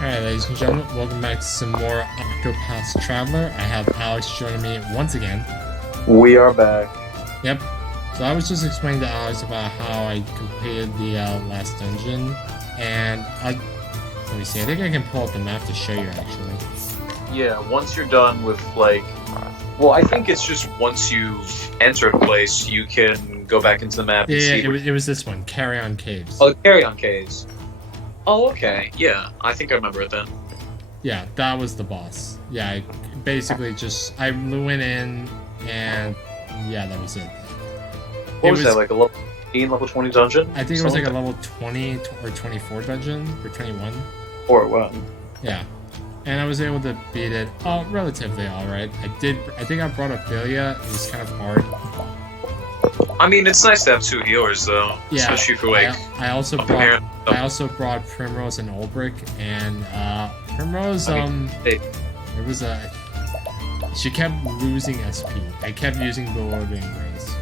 Alright, ladies and gentlemen, welcome back to some more Octopath Traveler. I have Alex joining me once again. We are back. Yep. So I was just explaining to Alex about how I completed the last dungeon, and let me see, I think I can pull up the map to show you actually. Yeah, once you're done with, well, I think it's just once you've entered a place, you can go back into the map and see. It was this one, Carry On Caves. Oh, Carry On Caves. Oh, okay. Yeah, I think I remember it then. Yeah, that was the boss. Yeah, I went in, and yeah, that was it. What was that, like a level 18, level 20 dungeon? I think it was like a level 20 or 24 dungeon, or 21. Or what? Yeah. And I was able to beat it relatively alright. I think I brought Ophelia. It was kind of hard. I mean, it's nice to have two healers, though. Yeah. Especially for, like, I also brought Primrose and Ulbrich, and Primrose, she kept losing SP. I kept using Bewildering Grace.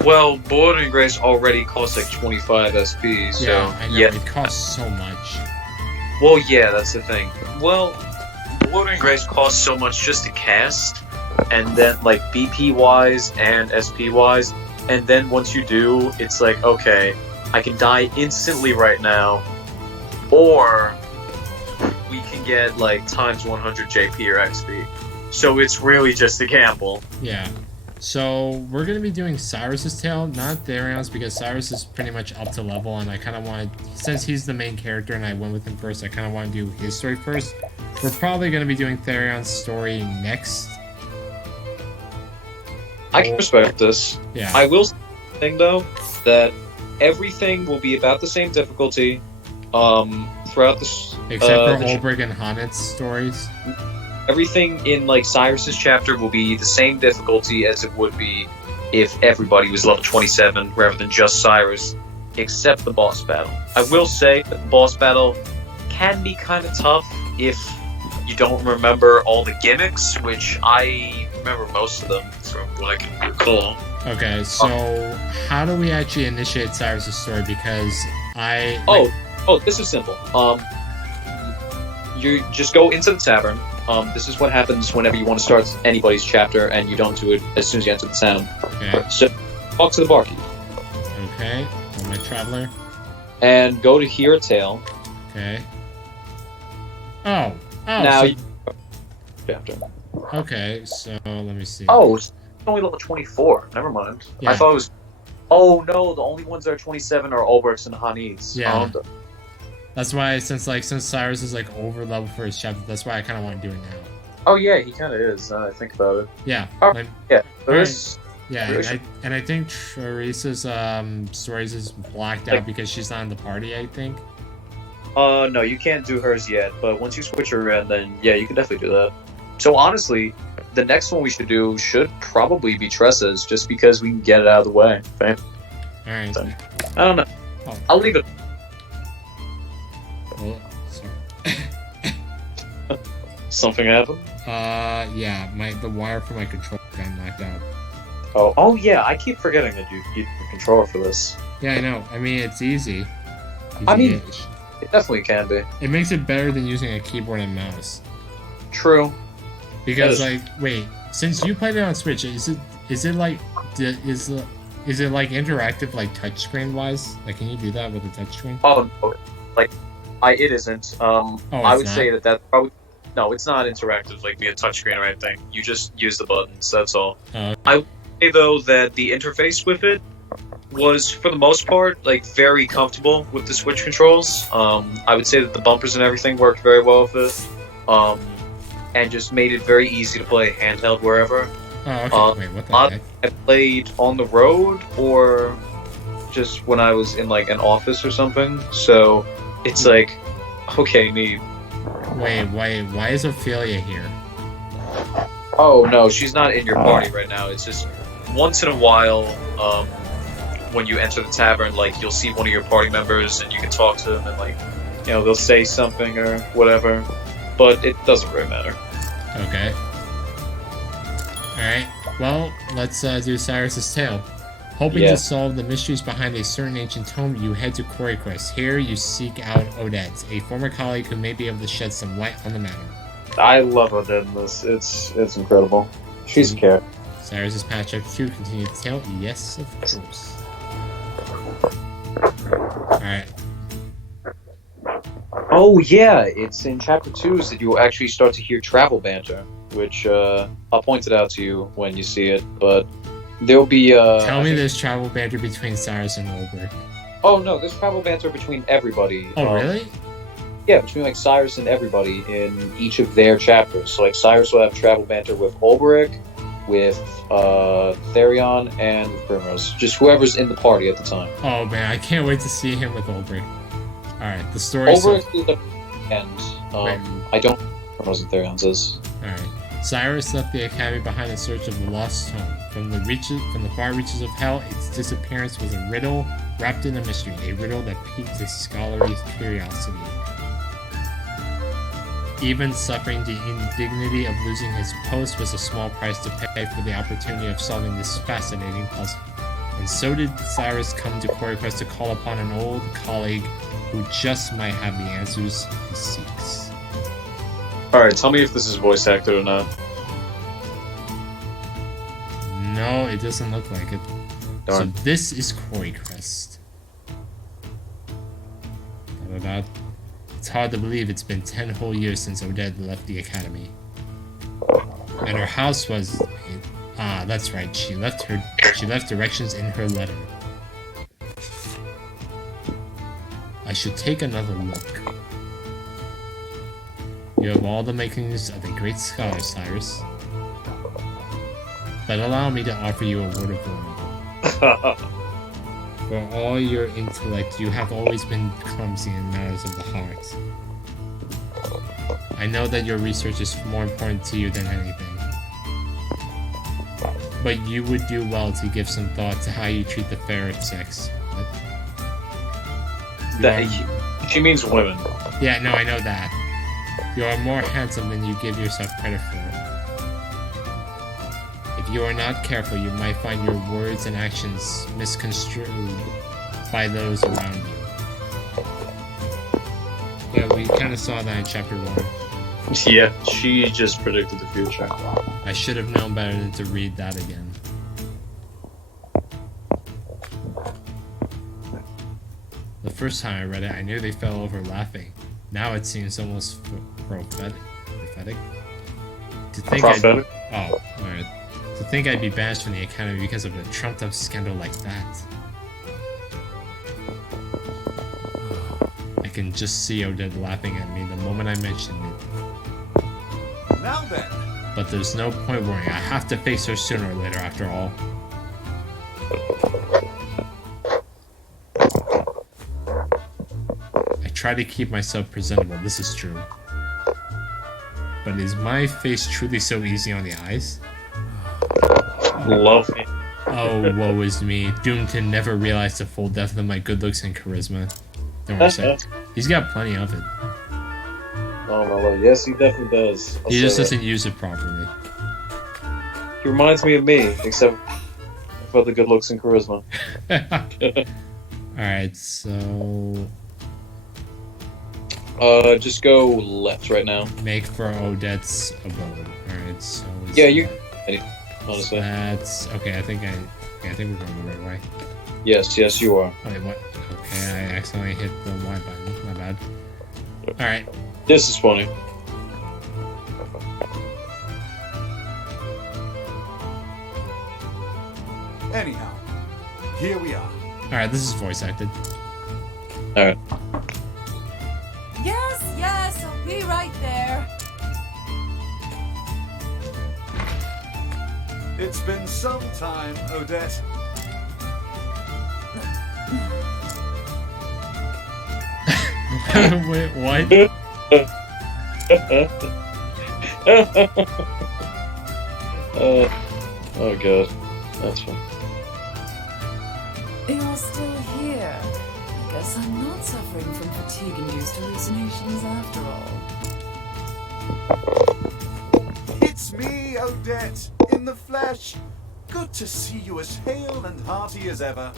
Well, Bewildering Grace already costs like 25 SP, so... Yeah, I know, yeah. It costs so much. Well, yeah, that's the thing. Well, Bewildering Grace costs so much just to cast, and then, like, BP-wise and SP-wise, and then once you do, it's like, okay, I can die instantly right now, or we can get, like, times 100 JP or XP. So it's really just a gamble. Yeah. So we're going to be doing Cyrus's tale, not Therion's, because Cyrus is pretty much up to level, and I kind of wanted, since he's the main character and I went with him first, I kind of want to do his story first. We're probably going to be doing Therion's story next. I can respect this. Yeah. I will say, though, that everything will be about the same difficulty throughout this. Except for Ulbrich and Hanet's stories. Everything in, like, Cyrus's chapter will be the same difficulty as it would be if everybody was level 27 rather than just Cyrus, except the boss battle. I will say that the boss battle can be kind of tough if you don't remember all the gimmicks, which I remember most of them from what I can recall. Okay, so how do we actually initiate Cyrus's story? Because this is simple. You just go into the tavern. This is what happens whenever you want to start anybody's chapter, and you don't do it as soon as you enter the town. Okay. So, talk to the barkeep. Okay. On my traveler. And go to hear a tale. Okay. Oh. Now, So, chapter. okay, so let me see. Oh, it's only level 24. Never mind. Yeah. I thought it was... Oh, no, the only ones that are 27 are Ulbrich's and Hanet's. Yeah. That's why, since Cyrus is, like, over level for his chapter, that's why I kind of want to do it now. Oh, yeah, he kind of is, now I think about it. Yeah. Oh, like, yeah. And I think Teresa's stories is blacked out because she's not in the party, I think. No, you can't do hers yet, but once you switch her in, then, yeah, you can definitely do that. So, honestly, the next one we should do should probably be Tressa's, just because we can get it out of the way. Okay? Alright. So, I don't know. Oh. I'll leave it. Oh, sorry. Something happened? Yeah, the wire for my controller got knocked out. Oh yeah, I keep forgetting that you need a controller for this. Yeah, I know. I mean, it's easy. I mean, it definitely can be. It makes it better than using a keyboard and mouse. True. Because, like, wait, since you played it on Switch, is it like interactive, like touchscreen wise? Like, can you do that with a touchscreen? Oh no, it isn't. I would say that probably no, it's not interactive like via touchscreen or anything. You just use the buttons. That's all. I would say though that the interface with it was, for the most part, like very comfortable with the Switch controls. I would say that the bumpers and everything worked very well with it. And just made it very easy to play handheld wherever. Oh, okay. Wait, what the heck? I played on the road or just when I was in like an office or something. So it's like, okay, neat. Wait, why is Ophelia here? Oh no, she's not in your party right now. It's just once in a while, when you enter the tavern, like you'll see one of your party members and you can talk to them and like, you know, they'll say something or whatever. But it doesn't really matter. Okay. Alright, well, let's do Cyrus's tale. Hoping to solve the mysteries behind a certain ancient tome, you head to Quarry Quest. Here, you seek out Odette, a former colleague who may be able to shed some light on the matter. I love Odette in this. It's incredible. She's care. Cyrus's patch up to continue the tale. Yes, of course. Alright. Oh yeah, it's in chapter 2 that you actually start to hear travel banter, which I'll point it out to you when you see it, but there'll be Tell me there's travel banter between Cyrus and Olbert. Oh no, there's travel banter between everybody. Oh really? Yeah, between like Cyrus and everybody in each of their chapters. So like Cyrus will have travel banter with Olberic, with Therion, and with Primrose. Just whoever's in the party at the time. Oh man, I can't wait to see him with Olberic. Alright, the story. Olberic is the end. I don't know what Primrose and Therion says. Alright. Cyrus left the academy behind in search of the lost tome. From the far reaches of hell, its disappearance was a riddle wrapped in a mystery, a riddle that piqued his scholarly curiosity. Even suffering the indignity of losing his post was a small price to pay for the opportunity of solving this fascinating puzzle. And so did Cyrus come to Quarry Quest to call upon an old colleague who just might have the answers he seeks. Alright, tell me if this is voice acted or not. No, it doesn't look like it. Darn. So this is Quarry Quest. It's hard to believe it's been 10 whole years since Odette left the academy. And her house was... that's right. She left directions in her letter. I should take another look. You have all the makings of a great scholar, Cyrus. But allow me to offer you a word of warning. For all your intellect, you have always been clumsy in matters of the heart. I know that your research is more important to you than anything. But you would do well to give some thought to how you treat the fairer sex. She means women. Yeah, no, I know that. You are more handsome than you give yourself credit for. If you are not careful, you might find your words and actions misconstrued by those around you. Yeah, we kind of saw that in chapter 1. Yeah, she just predicted the future. I should have known better than to read that again. The first time I read it, I nearly fell over laughing. Now it seems almost prophetic. To think alright. To think I'd be banished from the academy because of a trumped-up scandal like that. I can just see Odette laughing at me the moment I mentioned it. Now then. But there's no point worrying. I have to face her sooner or later, after all. I try to keep myself presentable, this is true. But is my face truly so easy on the eyes? Love me. Oh, woe is me. Doomed to never realize the full depth of my good looks and charisma. Don't worry, sir. He's got plenty of it. Oh my lord, yes he definitely does. He just doesn't use it properly. He reminds me of me, except for the good looks and charisma. Alright, so... just go left right now. Make for Odette's abode. Alright, so... Yeah, you... Honestly. That's... Okay, I think we're going the right way. Yes, you are. Wait, what? Okay, I accidentally hit the Y button. My bad. Alright. This is funny. Anyhow, here we are. Alright, this is voice acted. Alright. Yes, I'll be right there. It's been some time, Odette. Wait, what? Oh god. That's fun. You're still here. I guess I'm not suffering from fatigue-induced hallucinations after all. It's me, Odette, in the flesh. Good to see you as hale and hearty as ever.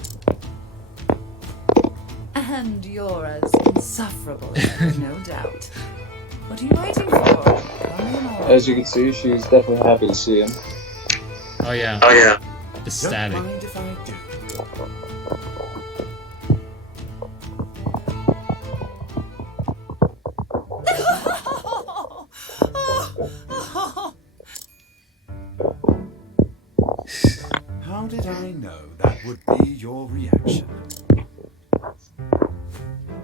And you're as insufferable as ever, no doubt. What are you waiting for? Come in on. As you can see, she's definitely happy to see him. Oh yeah. Ecstatic. Don't mind if I do. How did I know that would be your reaction?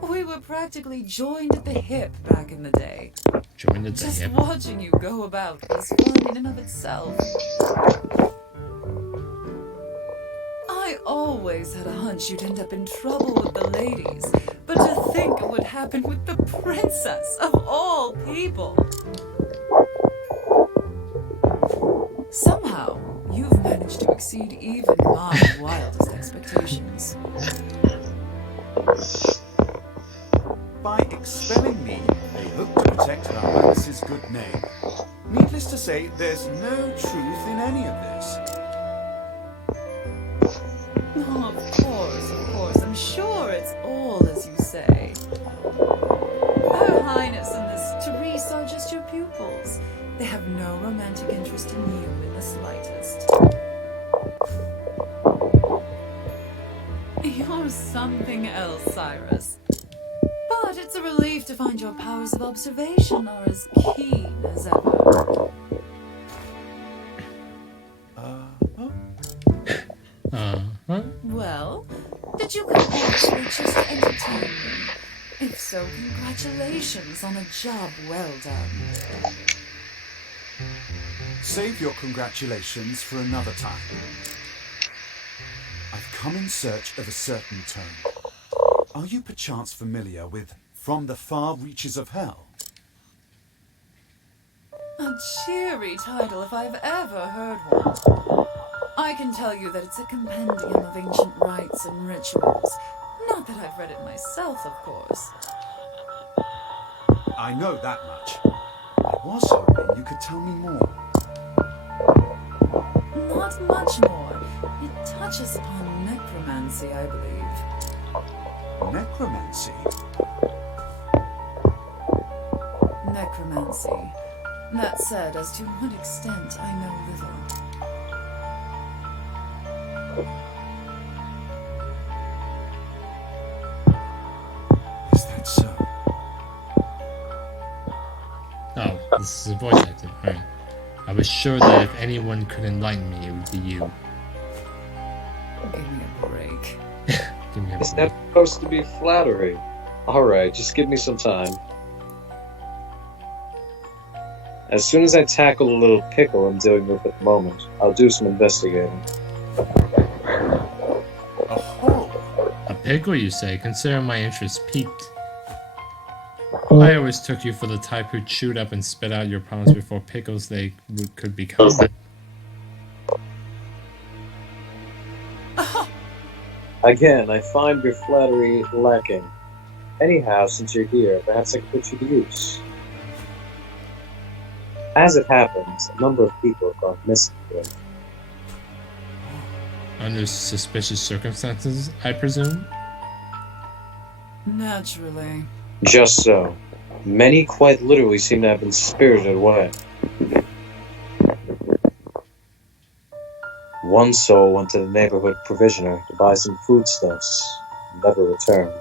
We were practically joined at the hip back in the day. Joined at the Just hip. watching you go about was fun in and of itself. I always had a hunch you'd end up in trouble with the ladies, but to think it would happen with the princess of all people. Somehow, you've managed to exceed even my wildest expectations. By expelling me, they hope to protect Her Highness's good name. Needless to say, there's no truth in any of this. Oh, of course, I'm sure it's all as you say. Her Highness and this Therese are just your pupils. They have no romantic interest in you in the slightest. You're something else, Cyrus. But it's a relief to find your powers of observation are as keen as ever. Well, did you come all this way just to entertain me? If so, congratulations on a job well done. Save your congratulations for another time. I've come in search of a certain tome. Are you perchance familiar with From the Far Reaches of Hell? A cheery title if I've ever heard one. I can tell you that it's a compendium of ancient rites and rituals. Not that I've read it myself, of course. I know that much. I was hoping you could tell me more. Not much more. It touches upon necromancy, I believe. Necromancy? Necromancy. That said, as to what extent, I know little. Is that so? Oh, this is a voice acting. Alright. I was sure that if anyone could enlighten me, it would be you. Give me a break. Give me a Is break. that supposed to be flattering? Alright, just give me some time. As soon as I tackle the little pickle I'm dealing with at the moment, I'll do some investigating. Oh, A pickle, you say? Consider my interest piqued. I always took you for the type who chewed up and spit out your problems before pickles could become. Again, I find your flattery lacking. Anyhow, since you're here, perhaps I can put you to use. As it happens, a number of people have gone missing today. Under suspicious circumstances, I presume? Naturally. Just so. Many quite literally seem to have been spirited away. One soul went to the neighborhood provisioner to buy some foodstuffs and never returned.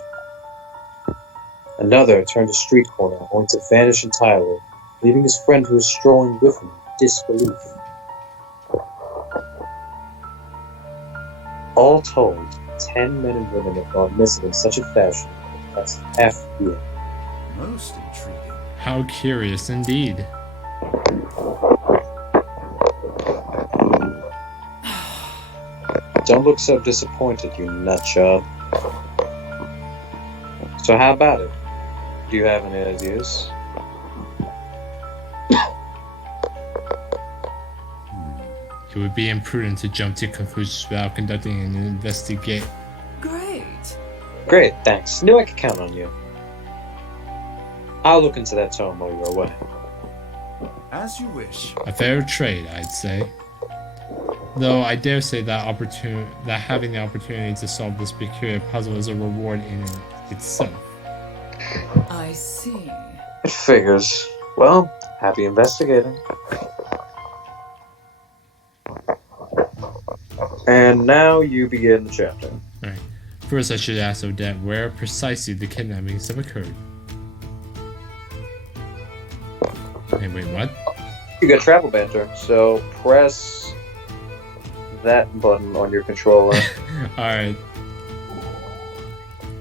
Another turned a street corner only to vanish entirely, leaving his friend who was strolling with him in disbelief. All told, 10 men and women have gone missing in such a fashion in the past half a year. most intriguing. How curious indeed. Don't look so disappointed, you nutjob. So how about it? Do you have any ideas? It would be imprudent to jump to conclusions without conducting an investigation. Great. Great, thanks. Knew I could count on you. I'll look into that tome while you're away. As you wish. A fair trade, I'd say. Though I dare say that having the opportunity to solve this peculiar puzzle is a reward in itself. I see. It figures. Well, happy investigating. And now you begin the chapter. Alright. First I should ask Odette where precisely the kidnappings have occurred. Hey, wait, what? You got travel banter, so press that button on your controller. Alright.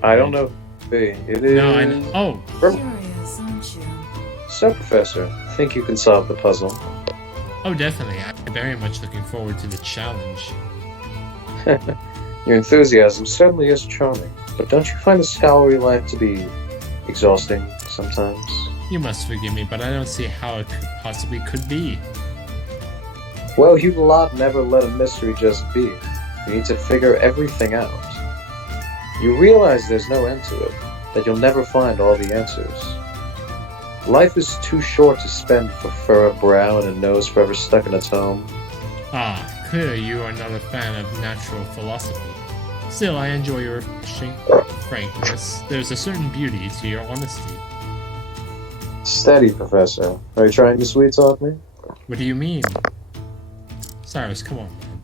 I don't know. It is. No, I know. Oh! Curious, aren't you? So, Professor, think you can solve the puzzle? Oh, definitely. I'm very much looking forward to the challenge. Your enthusiasm certainly is charming, but don't you find the scholarly life to be exhausting sometimes? You must forgive me, but I don't see how it possibly could be. Well, you lot never let a mystery just be. You need to figure everything out. You realize there's no end to it, that you'll never find all the answers. Life is too short to spend for furrowed brow and a nose forever stuck in a tome. Ah, clearly you are not a fan of natural philosophy. Still, I enjoy your frankness. There's a certain beauty to your honesty. Steady, Professor. Are you trying to sweet-talk me? What do you mean? Cyrus, come on, man.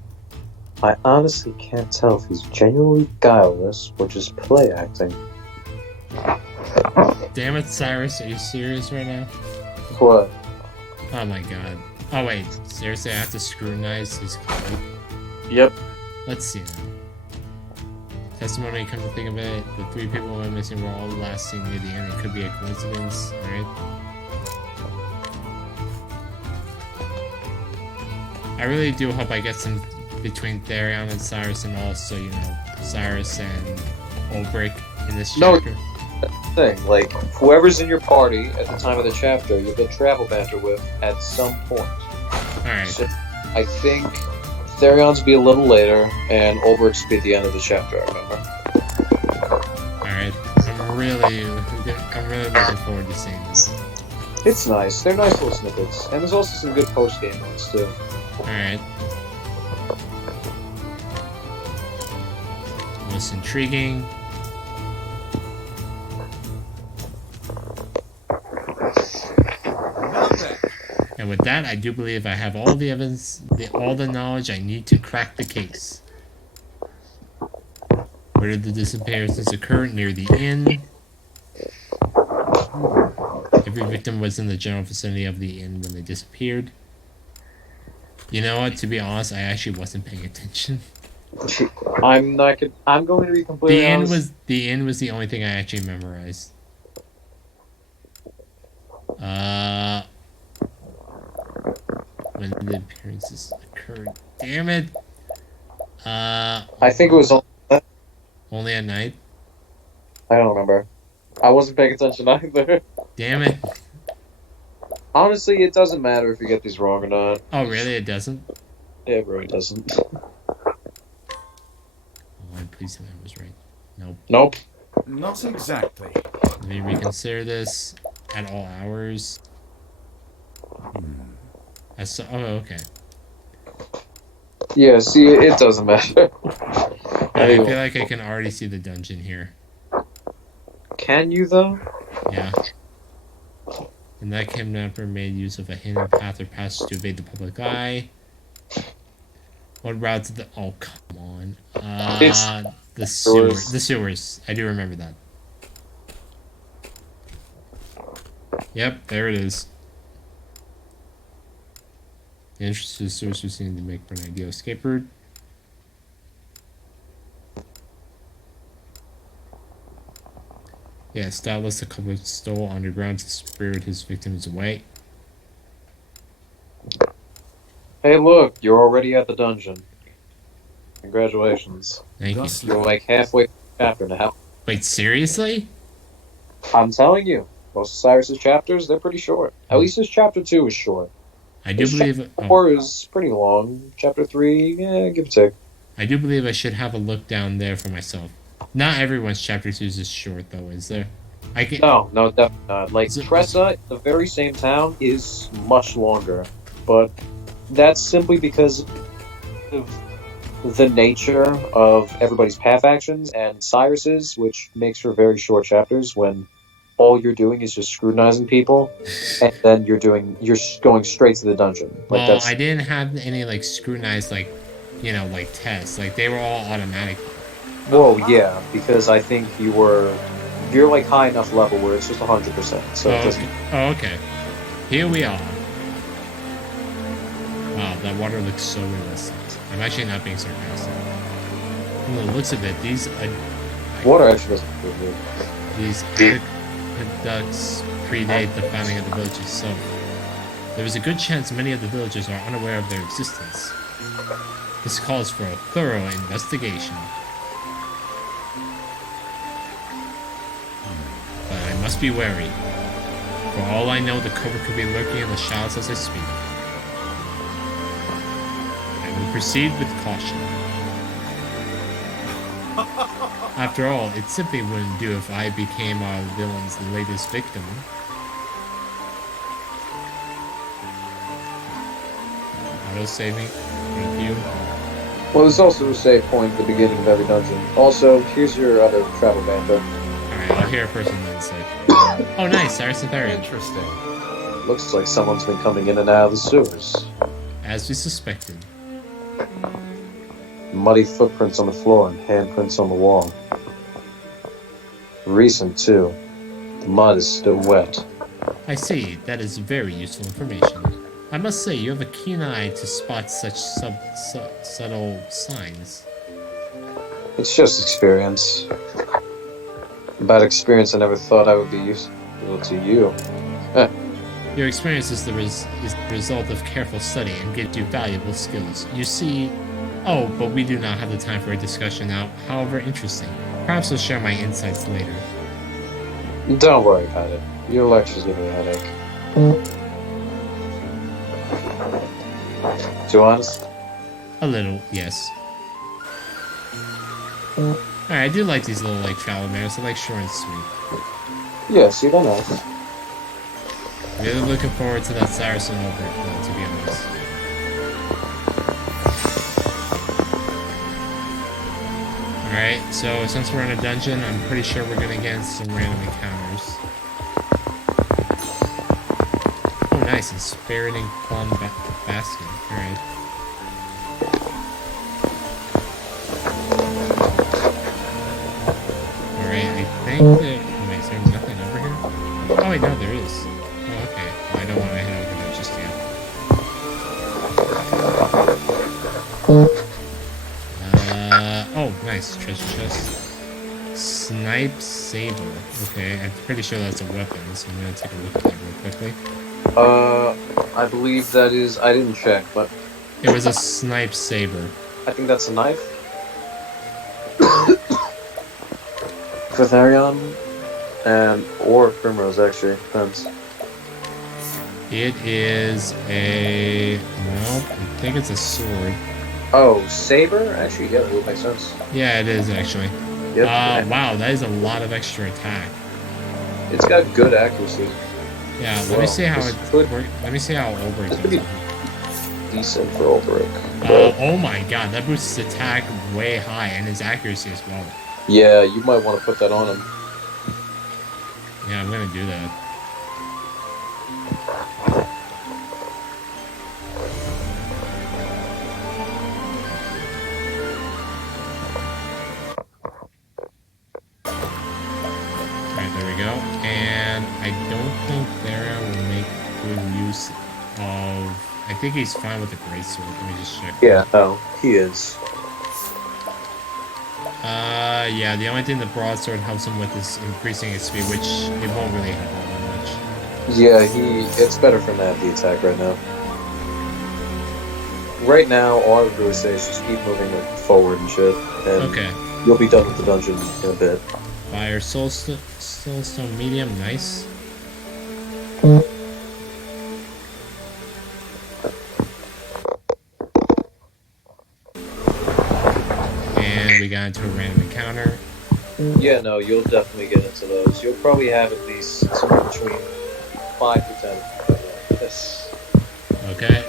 I honestly can't tell if he's genuinely guileless or just play acting. Damn it, Cyrus, are you serious right now? What? Oh my god. Oh wait, seriously, I have to scrutinize his code? Yep. Let's see now. Testimony, come to think of it, the 3 people went missing were all last seen near the end. It could be a coincidence, alright? I really do hope I get some between Therion and Cyrus, and also, you know, Cyrus and Ulbrich in this chapter. No, thing, like, whoever's in your party at the time of the chapter, you'll get travel banter with at some point. Alright. So, I think Therion's be a little later, and Ulbrich's be at the end of the chapter, I remember. Alright. I'm really looking forward to seeing this. It's nice. They're nice little snippets. And there's also some good post-game ones, too. Alright. Most intriguing. And with that, I do believe I have all the evidence, all the knowledge I need to crack the case. Where did the disappearances occur? Near the inn. Every victim was in the general vicinity of the inn when they disappeared. You know what? To be honest, I actually wasn't paying attention. I'm going to be completely honest. The inn was the only thing I actually memorized. When the appearances occurred. Damn it! I think it was only at night? I don't remember. I wasn't paying attention either. Damn it. Honestly, it doesn't matter if you get these wrong or not. Oh, really? It doesn't? Yeah, it really doesn't. Oh, please tell me I was right. Nope. Nope. Not exactly. Let me reconsider this at all hours. Oh, okay. Yeah, see, it doesn't matter. I feel like I can already see the dungeon here. Can you, though? Yeah. And that kidnapper made use of a hidden path or passage to evade the public eye. What route to the... Oh, come on. The sewers. The sewers. I do remember that. Yep, there it is. The entrance to the sewers was seen to make for an ideal escape route. Yes, doubtless the culprit stole underground to spirit his victims away. Hey, look, you're already at the dungeon. Congratulations. Thank you. You're like halfway through the chapter now. Wait, seriously? I'm telling you, most of Cyrus's chapters, they're pretty short. At least his chapter 2 is short. I do believe... Chapter 4 is pretty long. Chapter 3, yeah, give or take. I do believe I should have a look down there for myself. Not everyone's chapter 2 is short, though, is there? No, definitely not. Like, Tressa, the very same town, is much longer. But that's simply because the nature of everybody's path actions and Cyrus's, which makes for very short chapters when all you're doing is just scrutinizing people, and then you're going straight to the dungeon. Like well, I didn't have any like scrutinized like, you know, like tests. Like they were all automatic. Whoa, yeah, because I think you're like high enough level where it's just 100%. So it doesn't. Oh, okay. Here we are. Wow, that water looks so realistic. I'm actually not being sarcastic. From the looks of it, these Water actually doesn't feel good. These aqueducts predate the founding of the village itself. There is a good chance many of the villagers are unaware of their existence. This calls for a thorough investigation. But I must be wary. For all I know, the cover could be lurking in the shadows as I speak. I will proceed with caution. After all, it simply wouldn't do if I became our villain's latest victim. Auto-saving. Thank you. Well, there's also a save point at the beginning of every dungeon. Also, here's your other travel banter. Alright, I'll hear a person then say. Oh, nice, Cyrus the Third. Interesting. Looks like someone's been coming in and out of the sewers. As we suspected. Muddy footprints on the floor and handprints on the wall. Recent, too. The mud is still wet. I see, that is very useful information. I must say, you have a keen eye to spot such subtle signs. It's just experience. Bad experience I never thought I would be useful to you. Your experience is the result of careful study and gives you valuable skills. You see... Oh, but we do not have the time for a discussion now, however interesting. Perhaps I'll share my insights later. Don't worry about it. Your lectures give me a headache. Too honest? A little, yes. Alright, I do like these little, like, travel mares. They're, like, short and sweet. Yeah, see, they're nice. Really looking forward to that Cyrus and over, to be honest. Alright, so since we're in a dungeon, I'm pretty sure we're gonna get some random encounters. Oh, nice, a spiriting plum basket. Alright. Alright, I think that... Oh, wait, is there nothing over here? Oh, wait, no, there is. Oh, okay. Well, I don't want to head over there just yet. Oh, nice. Treasure chest. Snipe saber. Okay, I'm pretty sure that's a weapon, so I'm gonna take a look at that real quickly. I believe that is... I didn't check, but... It was a snipe saber. I think that's a knife. Catharion or Primrose, actually. Depends. It is a... No, I think it's a sword. Oh, saber? Actually, yeah, that would make sense. Yeah, it is, actually. Yep. Wow, that is a lot of extra attack. It's got good accuracy. Yeah, let me see how it works. Let me see how Ulbrich This could does be it. decent for Ulbrich. Oh my god, that boosts his attack way high and his accuracy as well. Yeah, you might want to put that on him. Yeah, I'm gonna do that. Alright, there we go. And I don't think Thera will make good use of... I think he's fine with the greatsword. Let me just check. Yeah, no, he is. Yeah, the only thing the broadsword helps him with is increasing his speed, which it won't really help all that much. Yeah, it's better for him to have the attack right now. Right now, all I would really say is just keep moving it forward and shit, and Okay. you'll be done with the dungeon in a bit. Fire soulstone medium, nice. And we got into a random encounter. Yeah, no, you'll definitely get into those. You'll probably have at least somewhere between 5 to 10. Yes. Okay.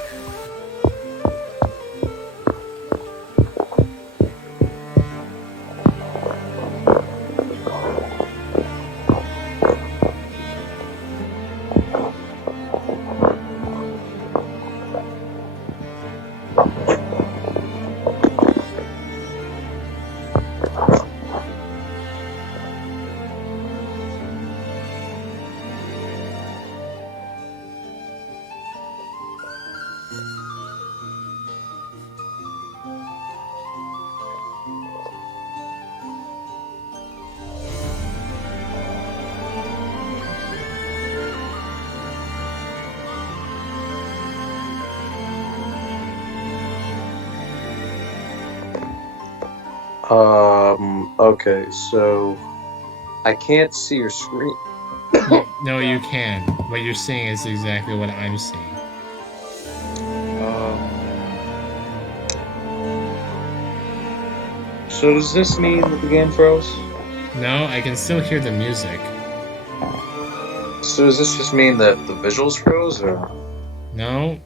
Okay, so I can't see your screen. No, you can. What you're seeing is exactly what I'm seeing. So does this mean that the game froze? No, I can still hear the music. So does this just mean that the visuals froze, or? No.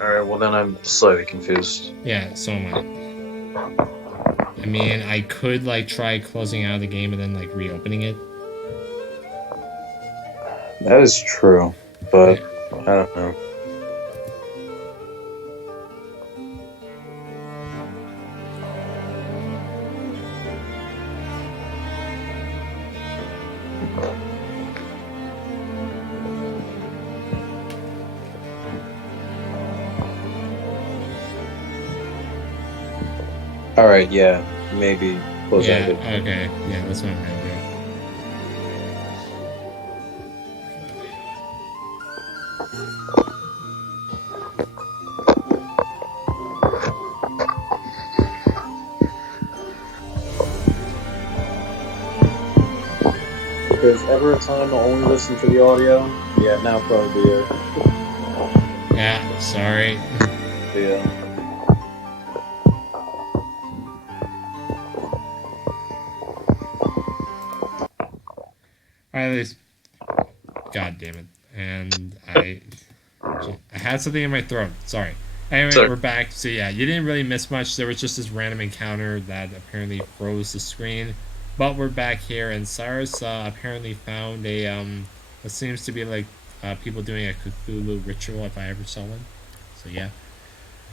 Alright, well then I'm slightly confused. Yeah, so am I. I mean, I could like try closing out the game and then like reopening it. That is true, but I don't know. Alright, yeah, maybe close Yeah, out it. okay. Yeah, that's what I'm gonna do. If there's ever a time to only listen to the audio, yeah, now probably be it. Yeah, sorry. Yeah. Alright, God damn it. And I had something in my throat. Sorry. Anyway, Sorry. We're back. So yeah, you didn't really miss much. There was just this random encounter that apparently froze the screen. But we're back here, and Cyrus apparently found a what seems to be like people doing a Cthulhu ritual, if I ever saw one. So yeah.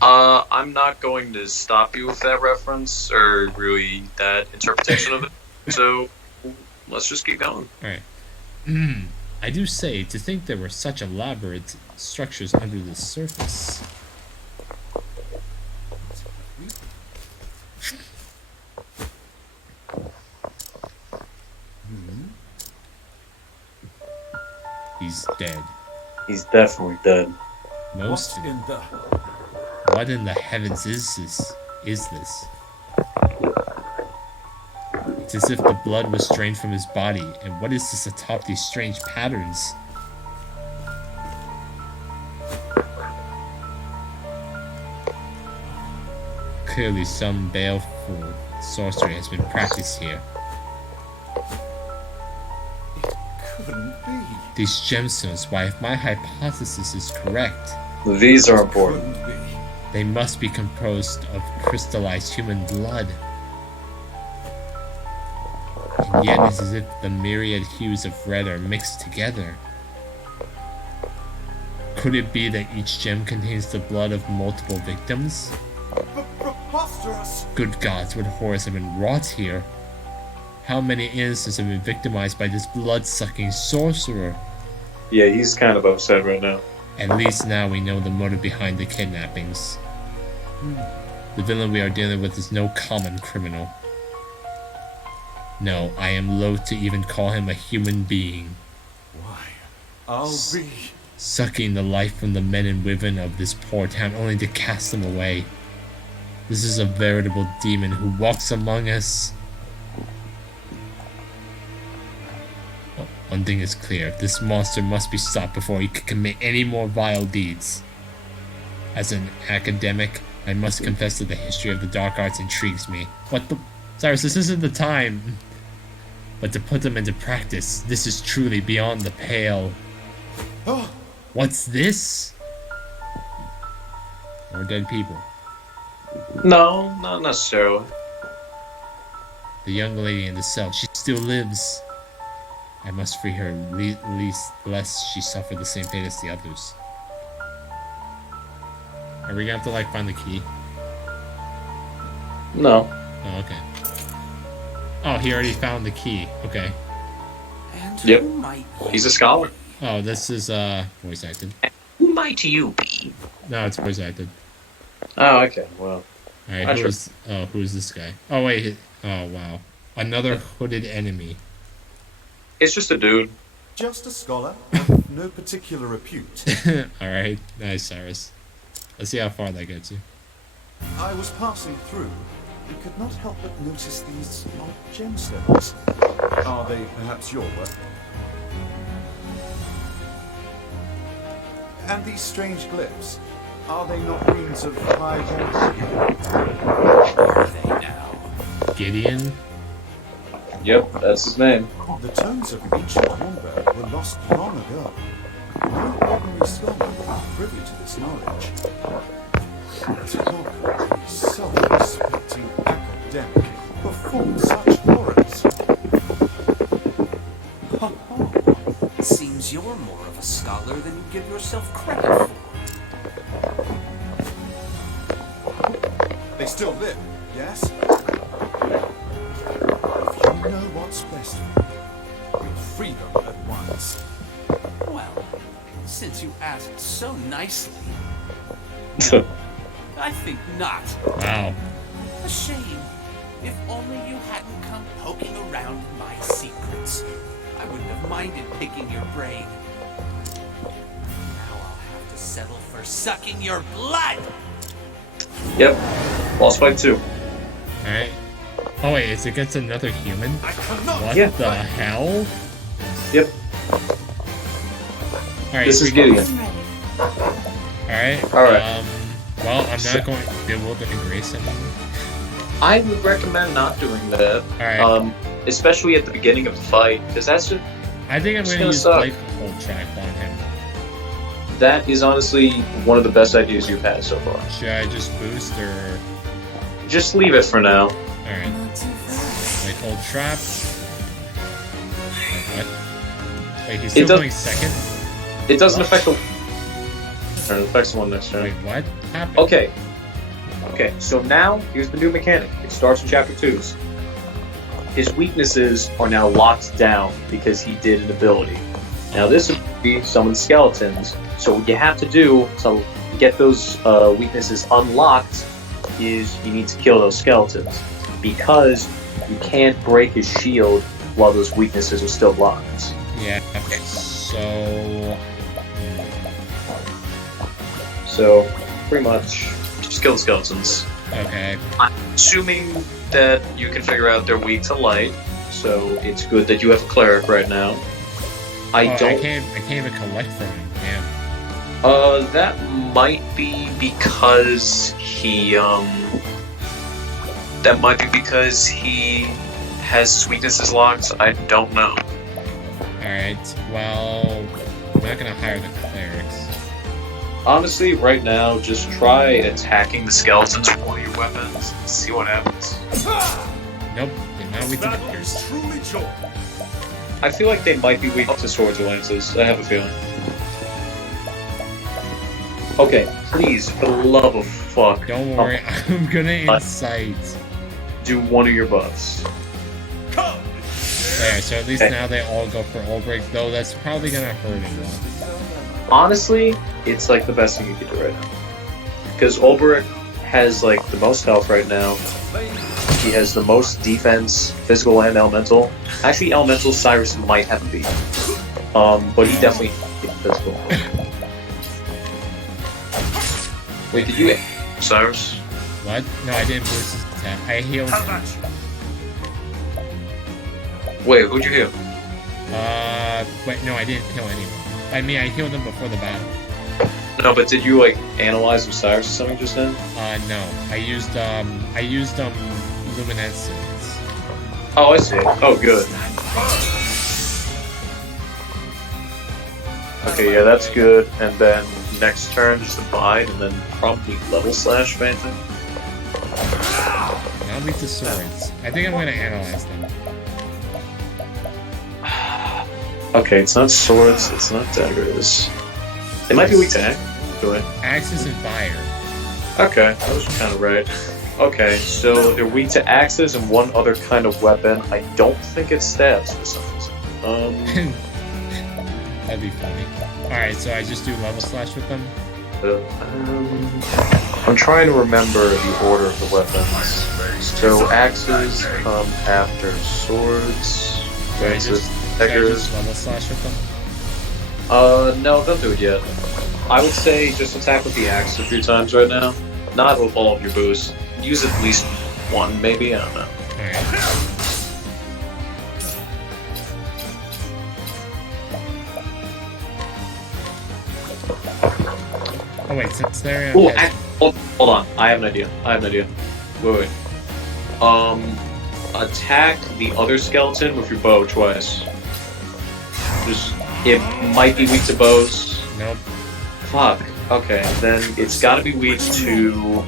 I'm not going to stop you with that reference, or really that interpretation of it. So, let's just keep going. Alright. I do say, to think there were such elaborate structures under the surface. He's dead. He's definitely dead. Most What in the... What in the heavens is this? It's as if the blood was drained from his body, and what is this atop these strange patterns? Clearly some baleful sorcery has been practiced here. Couldn't be. These gemstones, why if my hypothesis is correct, These are important. Couldn't be. they must be composed of crystallized human blood. And yet it's as if the myriad hues of red are mixed together. Could it be that each gem contains the blood of multiple victims? Preposterous! Good gods, what horrors have been wrought here? How many innocents have been victimized by this blood-sucking sorcerer? Yeah, he's kind of upset right now. At least now we know the motive behind the kidnappings. The villain we are dealing with is no common criminal. No, I am loath to even call him a human being. Why, I'll be... Sucking the life from the men and women of this poor town only to cast them away. This is a veritable demon who walks among us. Well, one thing is clear, this monster must be stopped before he can commit any more vile deeds. As an academic, I must confess that the history of the dark arts intrigues me. What the... Cyrus, this isn't the time. But to put them into practice, this is truly beyond the pale. Oh, What's this? More dead people. No, not necessarily. The young lady in the cell, she still lives. I must free her, lest she suffer the same fate as the others. Are we gonna have to, like, find the key? No. Oh, okay. Oh, he already found the key. Okay. and Yep. who might He's a scholar. Oh, this is, voice acted. Who might you be? No, it's voice acted. Oh, okay, well. Alright, who's this guy? Oh, wait. Oh, wow. Another hooded enemy. It's just a dude. just a scholar of no particular repute? Alright. Nice, Cyrus. Let's see how far that gets you. I was passing through and could not help but notice these odd gemstones. Are they perhaps your work? And these strange glyphs, are they not runes of high quality? Are they now? Gideon? Yep, that's his name. The tones of ancient Hornberg were lost long ago. No ordinary scholar would be privy to this knowledge. To not a self-respecting academic perform such horrors. Ha ha. Seems you're more of a scholar than you give yourself credit for. They still live, yes? If you know what's best for you, you'll free them at once. Well, since you asked so nicely, I think not. Wow. A shame. If only you hadn't come poking around in my secrets, I wouldn't have minded picking your brain. Now I'll have to settle for sucking your blood! Yep. Boss fight 2. Alright. Oh wait, is it against another human? What Yeah. the hell? Yep. Alright, This is we go. Gideon. Alright. Alright. Well, I'm not going to bewilder and grace anymore. I would recommend not doing that. Alright. Especially at the beginning of the fight, because that's just I think I'm it's going to gonna use suck. Life Hold Track on him. that is honestly one of the best ideas you've had so far. Should I just boost or... Just leave it for now. Alright. Not too fast. Life Hold Trap. What? Wait, he's still does- going second? It doesn't affect the. Or it affects the one next turn. Wait, what happened? Okay. Okay, so now here's the new mechanic. It starts in chapter 2's. His weaknesses are now locked down because he did an ability. Now this ability summons skeletons. So what you have to do to get those weaknesses unlocked is you need to kill those skeletons. Because you can't break his shield while those weaknesses are still locked. Yeah, so... So, pretty much, just kill the skeletons. Okay. I'm assuming that you can figure out they're weak to light, so it's good that you have a cleric right now. I I don't. can't even collect from him. Damn. That might be because he, That might be because he has his weaknesses locked. I don't know. Alright, well... I'm not gonna hire the clerics. Honestly, right now, just try attacking the skeletons with one of your weapons. See what happens. Nope, they're not weak to Battle pierce. is truly joy. I feel like they might be weak to swords or lances. I have a feeling. Okay, please, for the love of fuck, Don't worry, I'm gonna incite. do one of your buffs. There, so at least now they all go for Ulbrich, though that's probably gonna hurt him. Honestly, it's like the best thing you could do right now. Because Ulbrich has like the most health right now. He has the most defense, physical and elemental. Actually, elemental Cyrus might have a beat. But he definitely has physical. Wait, did you Cyrus? What? No, I didn't boost his attack. I healed him. Wait, who'd you heal? Wait, no, I didn't heal anyone. I mean, I healed him before the battle. No, but did you like analyze with Cyrus or something just then? No. I used luminescence. Oh, I see. Oh, good. Okay, yeah, that's good. And then next turn, just abide, and then probably level slash Phantom. Not weak to swords. I think I'm gonna analyze them. Okay, it's not swords, it's not daggers. They might be weak to axe. Go ahead. Axes and fire. Okay, that was kind of right. Okay, so they're weak to axes and one other kind of weapon. I don't think it's stabs for some reason. That'd be funny. Alright, so I just do level slash with them? I'm trying to remember the order of the weapons. So axes come after swords. Should I just level slash with them? No, don't do it yet. I would say just attack with the axe a few times right now. Not with all of your boosts. Use at least one, maybe. I don't know. Alright. Oh wait, since they're Ooh, hold on. I have an idea. Wait. Attack the other skeleton with your bow twice. Just, it might be weak to bows. Nope. Fuck. Okay, then it's gotta be weak to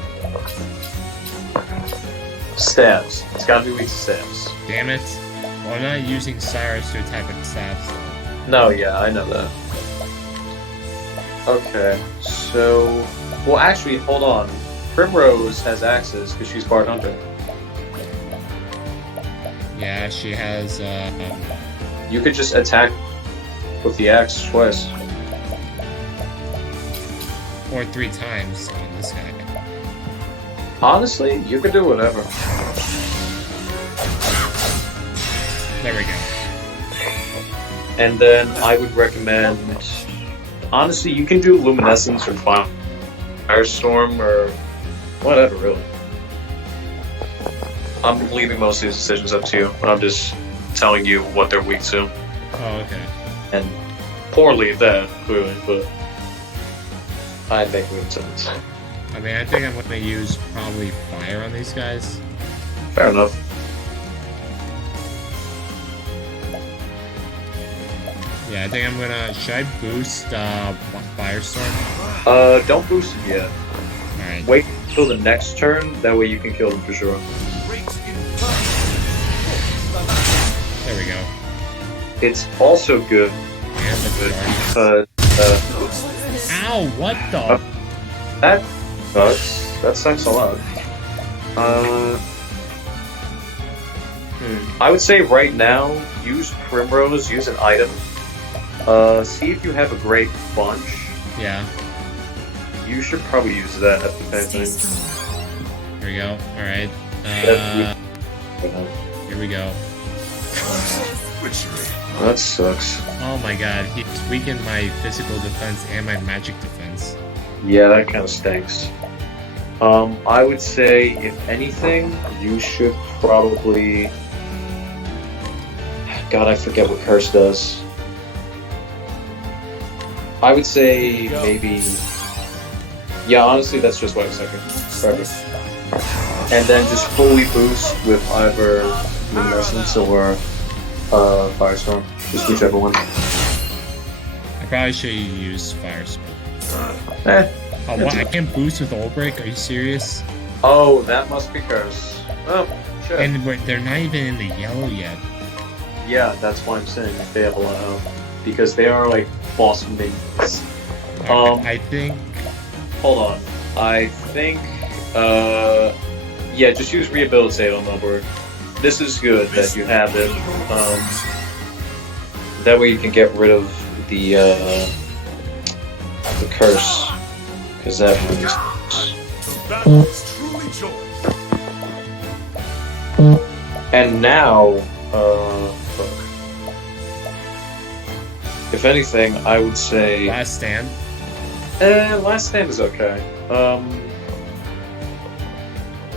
stabs. It's gotta be weak to stabs. Damn it. Well, I'm not using Cyrus to attack with stabs. No, yeah, I know that. Okay, so... Well, actually, hold on. Primrose has axes because she's Bard Hunter. Yeah, she has, You could just attack with the axe twice. or 3 times on this guy. Honestly, you could do whatever. There we go. And then I would recommend... Honestly, you can do Luminescence or Firestorm or whatever, really. I'm leaving most of these decisions up to you. I'm just telling you what they're weak to. Oh, okay. And poorly at that, clearly, but I make weak sense. I mean, I think I'm gonna use probably fire on these guys. Fair enough. Yeah, I think I'm gonna... Should I boost, Firestorm? Don't boost it yet. Alright. Wait until the next turn, that way you can kill them for sure. There we go. It's also good And the because Ow, what the? that sucks. That sucks a lot. I would say right now, use Primrose, use an item. See if you have a great bunch. Yeah, You should probably use that at the Stay same strong. here we go. Alright. time. Here we go. That sucks. Oh my god, he's weakened my physical defense and my magic defense. Yeah, that kind of stinks. I would say, if anything, you should probably... God, I forget what Curse does. I would say maybe... Yeah, honestly, that's just what I was thinking. Perfect. And then just fully boost with either Luminescence or Firestorm. Just whichever one. I probably should use Firestorm. Oh, what? I can't boost with Old Break? Are you serious? Oh, that must be Curse. Oh, shit. And they're not even in the yellow yet. Yeah, that's why I'm saying they have a lot of health. Because they are like boss minions. I think... Hold on. I think, yeah, just use Rehabilitate on Number. This is good that you have it. That way you can get rid of the curse. Because that It's truly joy. And now, fuck. If anything, I would say... Last Stand? Last Stand is okay.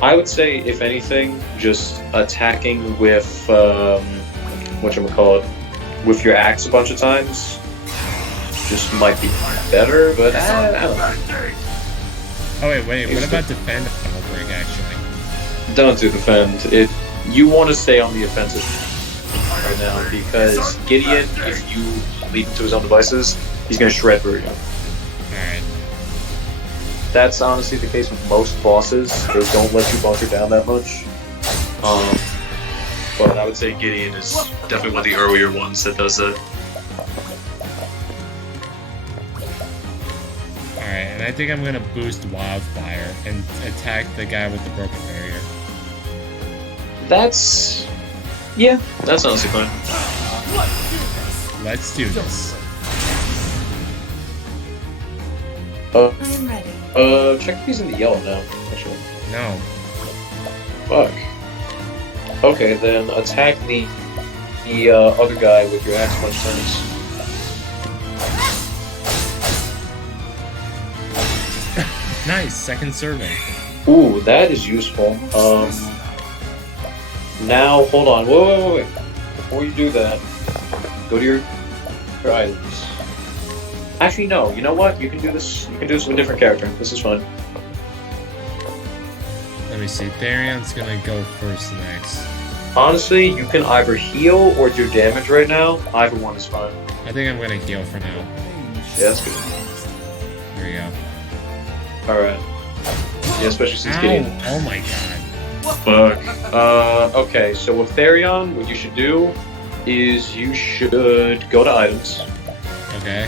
I would say, if anything, just attacking with, whatchamacallit, with your axe a bunch of times just might be better, but I don't know. Oh wait, what about defend on Old Break, actually? Don't do defend. You want to stay on the offensive right now, because Gideon, if you leave him to his own devices, he's going to shred through you. Alright. That's honestly the case with most bosses. They don't let you bunker down that much. But I would say Gideon is definitely one of the earlier ones that does that. Alright, and I think I'm gonna boost Wildfire and attack the guy with the broken barrier. That's... yeah, that's honestly fine. Let's do this. I'm ready. Check if he's in the yellow now, actually. No. Fuck. Okay, then attack the other guy with your axe punch times. Nice, second survey. Ooh, that is useful. Now, hold on. Wait. Before you do that, go to your items. Actually, no. You know what? You can do this. You can do this with a different character. This is fun. Let me see. Tharion's gonna go first next. Honestly, you can either heal or do damage right now. Either one is fine. I think I'm gonna heal for now. Yeah, that's good. There you go. Alright. Yeah, especially since Ow. Gideon. Oh my god. Fuck. Okay, so with Tharion, what you should do is you should go to items. Okay.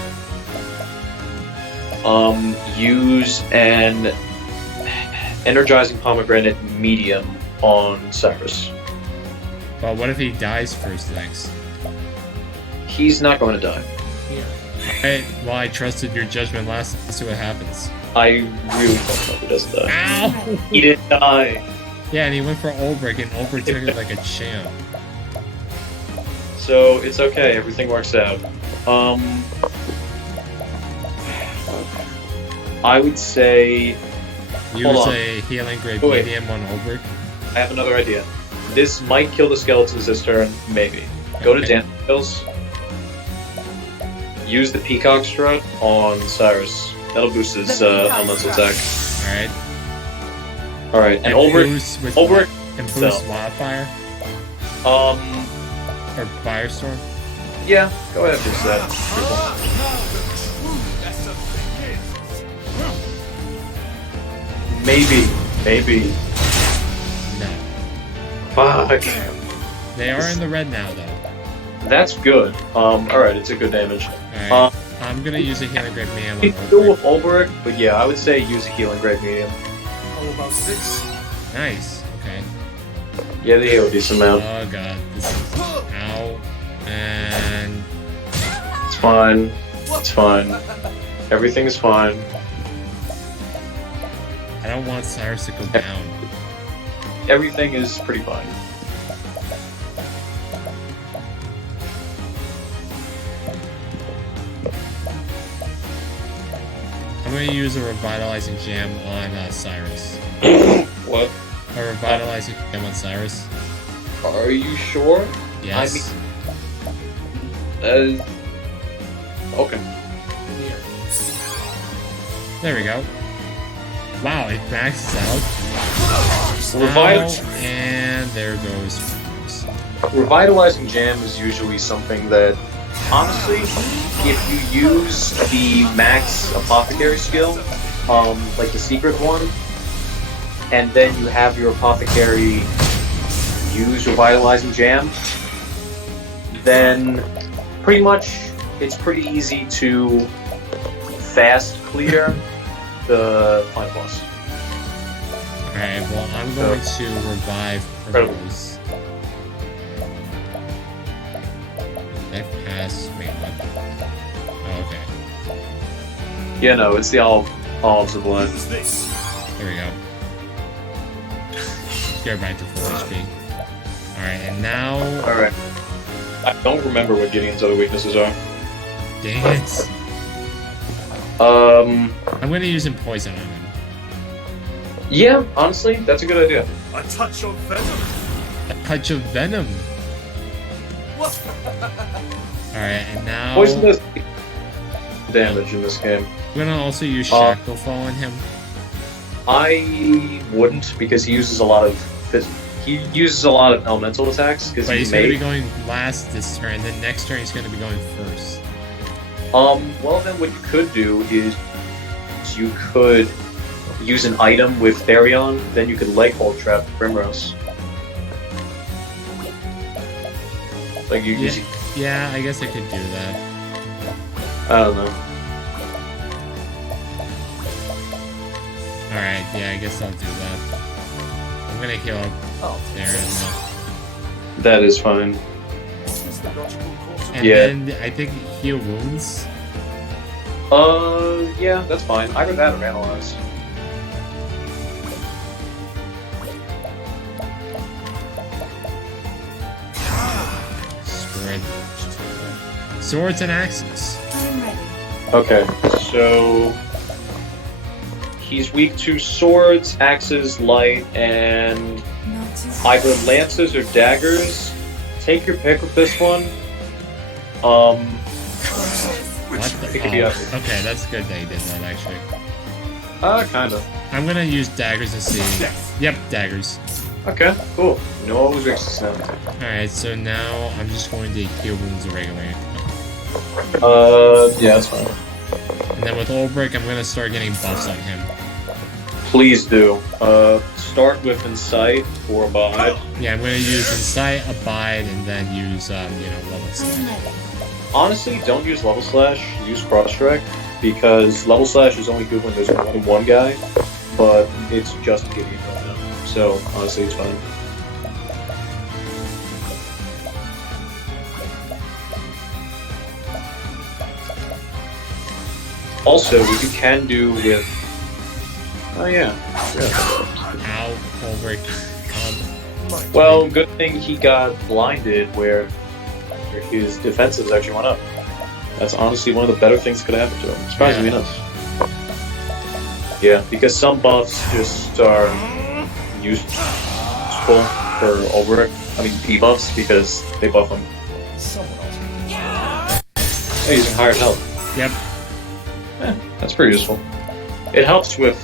Use an energizing pomegranate medium on Cyrus. But what if he dies first next? He's not going to die. Alright, well I trusted your judgment last. Let's see what happens. I really don't hope he doesn't die. Ow! He didn't die. Yeah, and he went for Ulbrich, and Ulbrich took it like a champ. So it's okay. Everything works out. I would say Use a healing grade Wait. medium on Ulbrich. I have another idea. This might kill the skeletons this turn, maybe. Go to Okay. Dance Skills. Use the Peacock Strut on Cyrus. That'll boost his elemental attack. Alright. Alright, and Ulbrich. Boost with Ulbrich. and boost So. Wildfire Um, or Firestorm. yeah, go ahead and boost that. Maybe. No. Fuck. They are in the red now, though. That's good. Alright, it's a good damage. Alright. I'm gonna use a healing grade medium on You can go with Ulbrich. Ulbrich, but yeah, I would say use a healing grade medium. How about 6? Nice. Okay. Yeah, they heal a decent amount. Oh god. This is... Ow. And... It's fine. It's fine. Everything is fine. I don't want Cyrus to go down. Everything is pretty fine. I'm gonna use a revitalizing gem on Cyrus. What? A revitalizing gem on Cyrus. Are you sure? Yes. Okay. There we go. Wow, it maxes out. Revital- Ow, and there goes. Revitalizing Jam is usually something that, honestly, if you use the max apothecary skill, like the secret one, and then you have your apothecary use Revitalizing Jam, then pretty much it's pretty easy to fast clear the final boss. Alright, well, I'm going to revive Primrose. That pass. Wait, what? Oh, okay. Yeah, no, it's the Olives of Blood. There we go. Get back to full HP. Alright, and now. Alright. I don't remember what Gideon's other weaknesses are. Dang it. I'm going to use some poison on him. Yeah, honestly, that's a good idea. A touch of venom. A touch of venom. Alright, and now. Poison does damage in this game. I'm going to also use Shacklefall on him. I wouldn't, because he uses a lot of elemental attacks. Because But he's going to be going last this turn, then next turn he's going to be going first. Well then what you could do is you could use an item with Tharion, then you could leg hold trap Primrose. Like you, Yeah, I guess I could do that. I don't know. Alright, yeah, I guess I'll do that. I'm gonna heal up Tharion. That is fine. And Yeah. then I think heal wounds. Yeah, that's fine. Either that or analyze. Spread. Swords and axes. I'm ready. Okay, so He's weak to swords, axes, light, and Not too either lances or daggers. Take your pick with this one. What the? It could be up. Okay, that's good that you did that actually. Kind of. I'm gonna use daggers to see. Yep, daggers. Okay, cool. No always racist now. Alright, so now I'm just going to heal wounds regularly. Yeah, that's fine. And then with Ulbrich, I'm gonna start getting buffs on him. Please do. Start with Incite or Abide. Yeah, I'm gonna use Incite, Abide, and then use, Level Slash. Honestly, don't use Level Slash, use Cross Strike, because Level Slash is only good when there's only one guy, but it's just to give you right now. So, honestly, it's fine. Also, what you can do with... Oh yeah. Ow, Ulbrich. Well, good thing he got blinded where his defenses actually went up. That's honestly one of the better things that could happen to him. Surprisingly enough. Yeah, because some buffs just are useful for Ulbrich. I mean, debuffs, because they buff him. They're using higher health. Yep. Yeah, that's pretty useful. It helps with,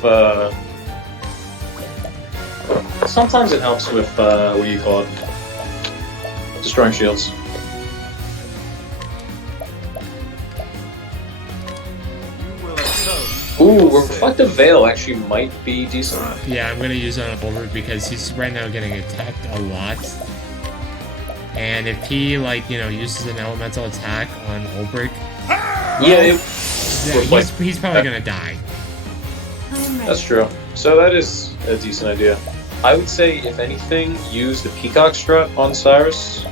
sometimes it helps with, what do you call it? Destroying shields. Ooh, Reflective Veil actually might be decent. Yeah, I'm gonna use it on Ulbrich because he's right now getting attacked a lot. And if he, uses an elemental attack on Ulbrich, Yeah, he's probably gonna die. that's true. So that is a decent idea. I would say, if anything, use the Peacock Strut on Cyrus.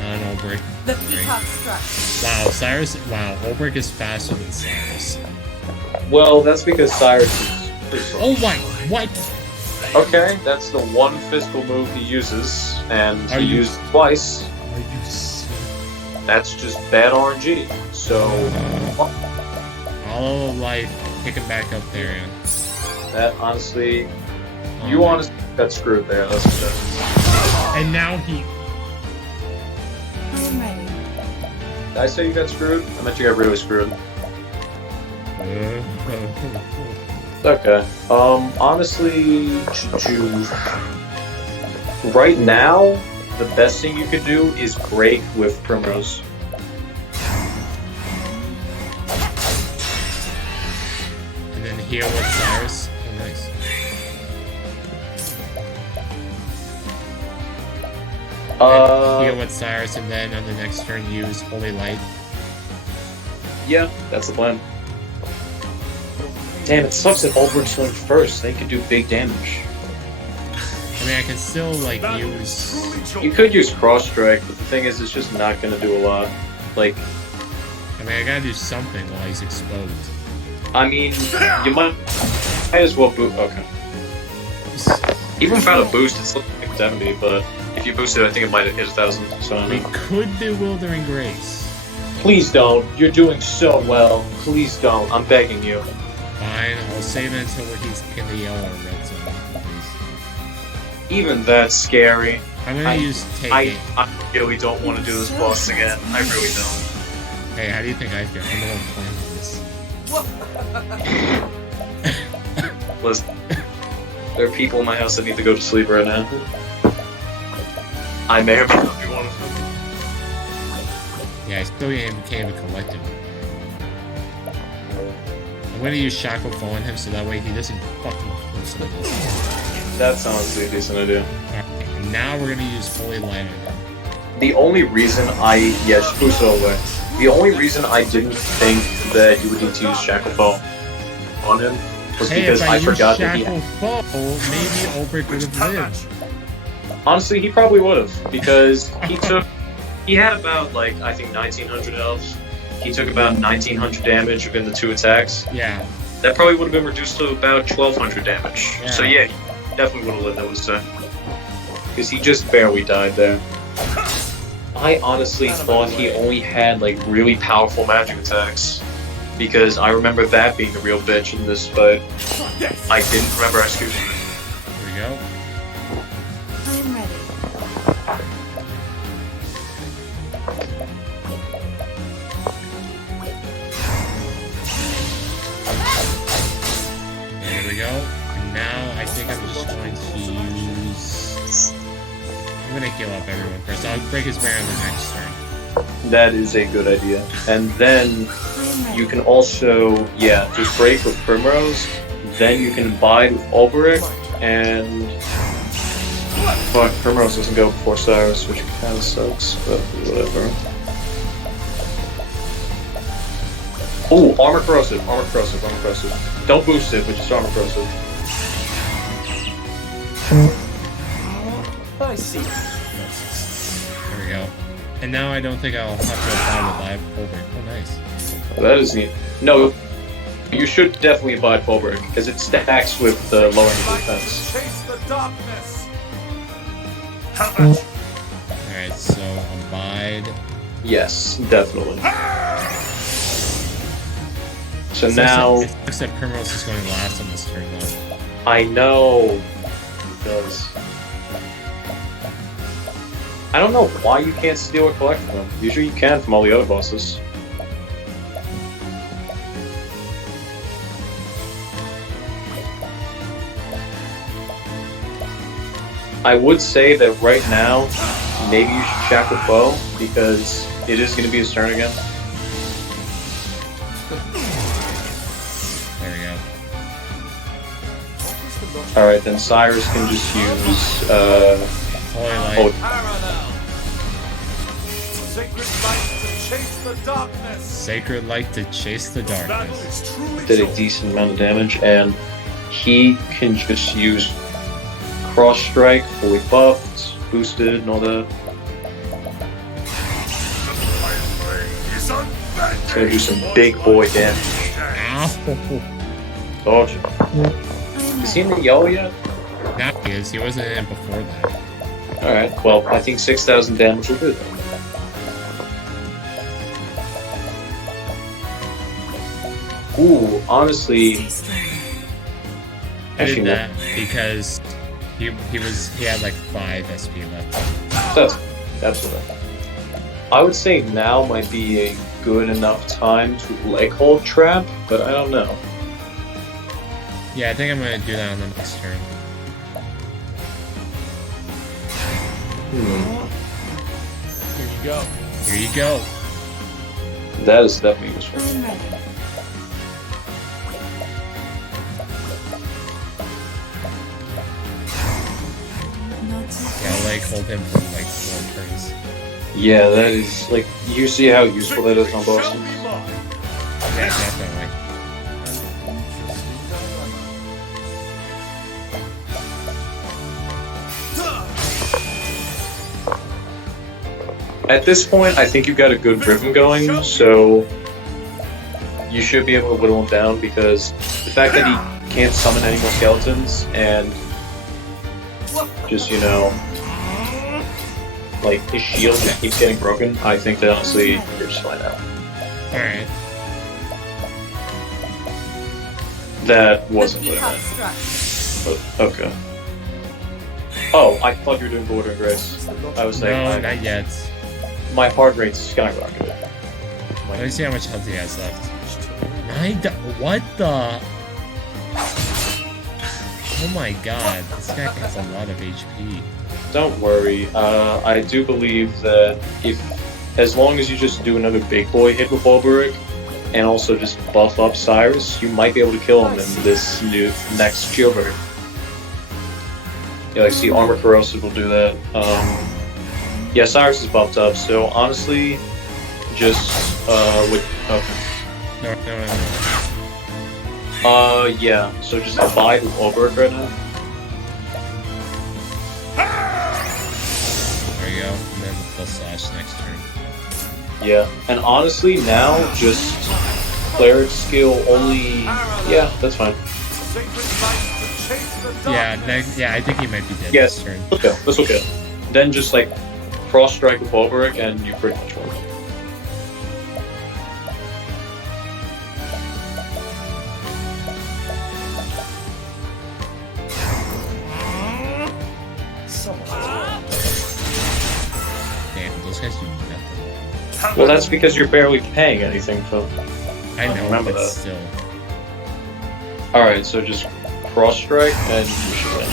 On Ulbrich. The peacock struck. Wow, Ulbrich is faster than Cyrus. Well, that's because Cyrus is... Oh my, what? Okay, that's the one physical move he uses, and Are he you- used it twice. Are you serious? That's just bad RNG. So, Hollow of Life, pick him back up there, and... that honestly... You honestly got screwed there, that's what that is. And now he... I'm ready. Did I say you got screwed? I meant you got really screwed. Okay. Honestly, right now, the best thing you could do is break with Primrose. And then heal with Cyrus. Oh, nice. Heal with Cyrus, and then on the next turn use Holy Light. Yeah, that's the plan. Damn, it sucks that Ulbrich's going first. They could do big damage. I mean, I can still, use... You could use Cross Strike, but the thing is, it's just not going to do a lot. Like, I mean, I gotta do something while he's exposed. I mean, you might as well boost. Okay. Even without a boost, it's still like 70, but if you boost it, I think it might hit 1,000. So I We don't know. could Bewildering Grace. Please don't. You're doing so well. Please don't. I'm begging you. Fine, I'll save it until he's in the yellow or red zone. Even that's scary. I'm gonna use Take I It. really don't want to do this boss again. I really don't. Hey, how do you think I feel? I'm the one playing this. Listen, there are people in my house that need to go to sleep right now. I may or may not be one of them. Yeah, I still became a collective. I'm gonna use Shackle Fall on him so that way he doesn't fucking kill someone else. That's honestly a decent idea. Alright, and now we're gonna use Holy Light on him. The only reason just boost it away. The only reason I didn't think that you would need to use Shackle Fall on him was because if I forgot that Shackle Fall, maybe Ulbrich would have lived. Honestly, he probably would have, because he had about, I think 1,900 health. He took about 1,900 damage within the 2 attacks. Yeah. That probably would have been reduced to about 1,200 damage. Yeah. So yeah, he definitely would have lived, I would say. Because he just barely died there. I honestly thought he only had, really powerful magic attacks. because I remember that being the real bitch in this fight. I didn't remember execution. Here we go. I'm ready. There we go. And now I think I'm just going to use... I'm gonna heal up everyone first. I'll break his barrier on the next turn. That is a good idea. And then you can also, just break with Primrose. Then you can bide with Ulbrich, and fuck, Primrose doesn't go before Cyrus, which kind of sucks, but whatever. Oh, armor corrosive, armor corrosive, armor corrosive. Don't boost it, but just armor corrosive. I see. There we go. And now I don't think I'll have to apply with live Ulbrich. Oh, nice. That is neat. No, you should definitely abide Ulbrich, because it stacks with lowering the defense. Chase the darkness. Alright, so abide. Yes, definitely. So now... It looks like Primrose is going last on this turn, though. I know. It does. I don't know why you can't steal or collect from them. Usually you can from all the other bosses. I would say that right now, maybe you should check with Bo, because it is going to be his turn again. There we go. Alright, then Cyrus can just use, Holy Light. oh, Sacred light to chase the darkness. Sacred Light to chase the Battle darkness. is truly did a yours. decent amount of damage, and he can just use Cross Strike, fully buffed, boosted, and all that. Is unbending. He's gonna do some big boy damage. Ow! Told you. Is he in the yellow yet? Now he is. He wasn't in it before that. Alright, well, I think 6,000 damage will do that. Ooh, honestly, Stay strong. I did actually, that because he had like 5 SP left. that's what I would say now might be a good enough time to leg hold trap, but I don't know. Yeah, I think I'm gonna do that on the next turn. Here you go. Here you go. That is definitely useful. I'm ready. Not too Yeah, I'll like hold him for like 4 turns. Yeah, that is, like, you see how useful that is on Shall bosses? be mine. Yeah, definitely. At this point, I think you've got a good rhythm going, so you should be able to whittle him down, because the fact that he can't summon any more skeletons and just, you know, like, his shield just keeps getting broken, I think that honestly, you're just fine now. Alright. That wasn't what I meant, struck. but okay. Oh, I thought you were doing Border Grace. I was saying, No, not yet. my heart rate's skyrocketed. Let me see how much health he has left. What the? Oh my god, this guy has a lot of HP. Don't worry, I do believe that as long as you just do another big boy hit with Ulbrich, and also just buff up Cyrus, you might be able to kill him in this next Jailbreak. Yeah, like, see, Armor Corrosive will do that. Yeah, Cyrus is buffed up, so honestly, just, okay. No. Yeah, so just abide with Ulbrich right now. There you go. And then full slash next turn. Yeah, and honestly, now, just Cleric skill only, yeah, that's fine. Sacred light to chase the Yeah, darkness. I think he might be dead Yes. this turn. Okay, that's okay. Then just, like, cross strike with Ulbrich, and you pretty much win. guys do nothing. Well, that's because you're barely paying anything, Phil. I know, remember but that. still. Alright, so just cross strike and you should win.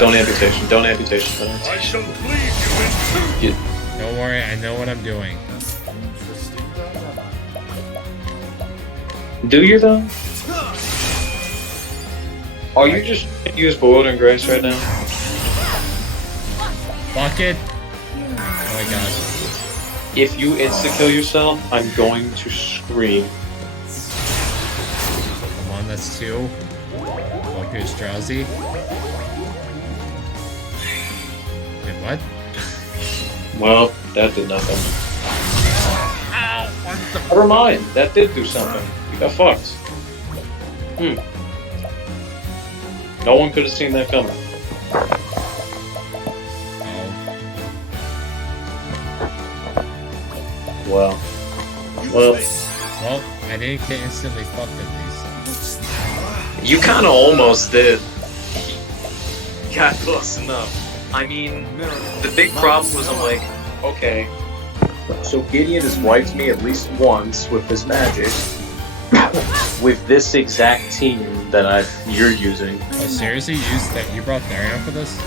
Don't amputation, don't amputation. Don't I amputation. shall cleave you in two. Don't worry, I know what I'm doing. Interesting dilemma. Do you though? Are you just use Bewildering Grace right now? Fuck it! Oh my god. If you insta-kill yourself, I'm going to scream. Come on, that's 2. Oh, here's Drowsy. Wait, what? Well, that did nothing. Never mind, that did do something. You got fucked. No one could have seen that coming. Oh. Well, Well, I didn't get instantly fucked at least. you kind of almost did. Got close enough. I mean, the big problem was I'm like, okay, so Gideon has wiped me at least once with this magic. With this exact team that you're using. Oh, seriously? You brought Therion for this?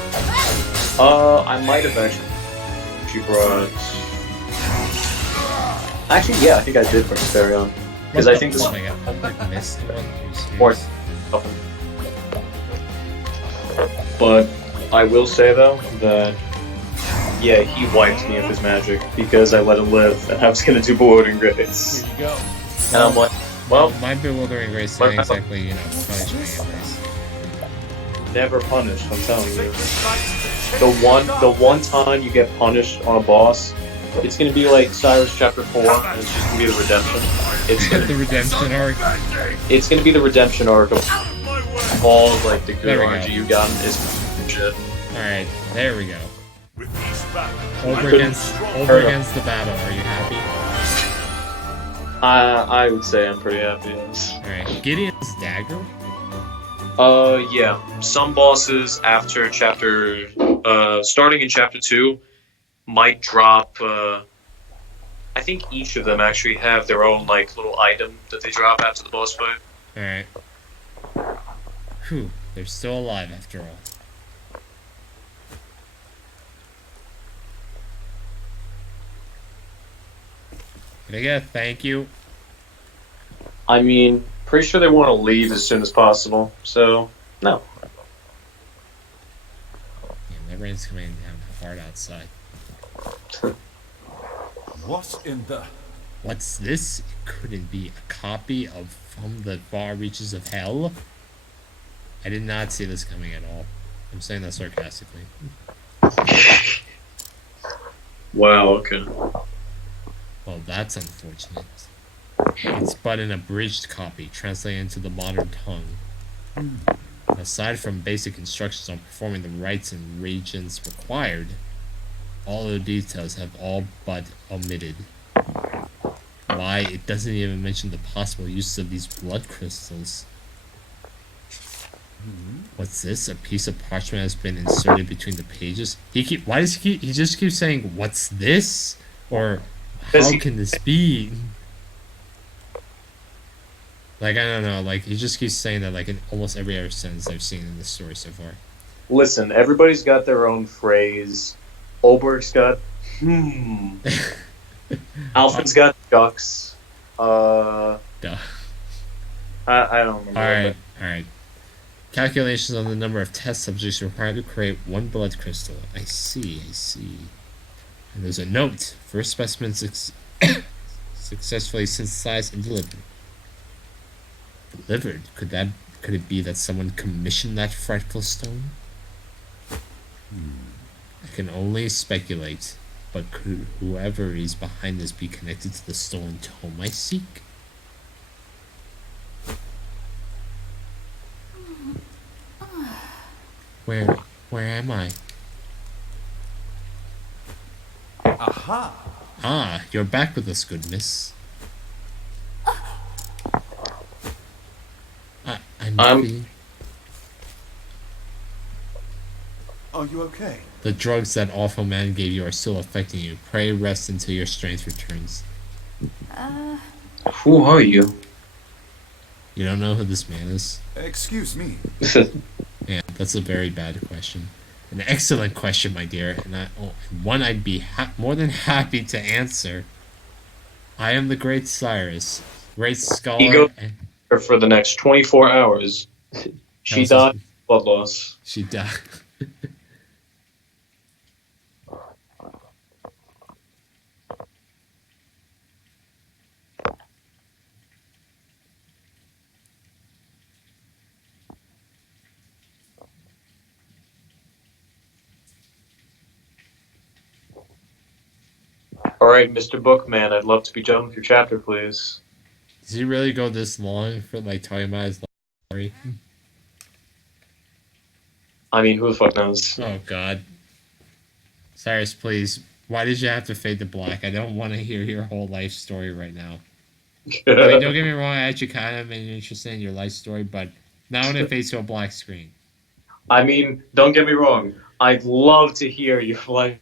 I might have actually. She brought. Actually, yeah, I think I did bring Therion. Because I think this. Oh my god, I missed one. Are you serious? Or something. But I will say though that yeah, he wiped me of his magic because I let him live, and I was gonna do Bewildering Grace. Here you go. And I'm like, well, My Bewildering Grace didn't exactly, punish me at least. never punished. I'm telling you. The one time you get punished on a boss, it's gonna be like Cyrus chapter 4, and it's just gonna be the redemption. It's gonna, The redemption arc. it's gonna be the redemption arc of all of, like the There good we go. RNG you got is shit. Alright, there we go. With each battle, Over couldn't against hurt him. the battle. Are you happy? I would say I'm pretty happy. Yes. Alright, Gideon's dagger? Yeah. Some bosses after chapter, starting in chapter 2, might drop, I think each of them actually have their own, like, little item that they drop after the boss fight. Alright. Whew, they're still alive after all. Can I get a thank you? I mean, pretty sure they want to leave as soon as possible, so, no. Yeah, my rain's coming down hard outside. What in the... What's this? It couldn't be a copy of From the Far Reaches of Hell? I did not see this coming at all. I'm saying that sarcastically. Wow, okay. Well, that's unfortunate. It's but an abridged copy, translated into the modern tongue. Aside from basic instructions on performing the rites and regions required, all the details have all but omitted. Why, it doesn't even mention the possible use of these blood crystals. What's this? A piece of parchment has been inserted between the pages? He just keeps saying, what's this? Or, how can this be? Like, I don't know, like, he just keeps saying that, like, in almost every other sentence I've seen in this story so far. Listen, everybody's got their own phrase. Olberg's got, Alfred's got ducks. Duh. I don't remember. Alright. Calculations on the number of test subjects required to create one blood crystal. I see. And there's a note. First specimen successfully synthesized and delivered. Delivered? Could it be that someone commissioned that frightful stone? I can only speculate, but could whoever is behind this be connected to the stolen tome I seek? Where am I? Aha! Ah, you're back with us, good miss. I'm happy. Are you okay? The drugs that awful man gave you are still affecting you. Pray rest until your strength returns. Who are you? You don't know who this man is? Excuse me. Yeah, that's a very bad question. An excellent question, my dear, and one I'd be more than happy to answer. I am the great Cyrus, great scholar. He goes for the next 24 hours. She died of blood loss. She died. Alright, Mr. Bookman, I'd love to be done with your chapter, please. Does he really go this long for, like, talking about his story? I mean, who the fuck knows? Oh, God. Cyrus, please. Why did you have to fade to black? I don't want to hear your whole life story right now. I mean, don't get me wrong, I actually kind of am interested in your life story, but now when it fades to a black screen. I mean, don't get me wrong. I'd love to hear your life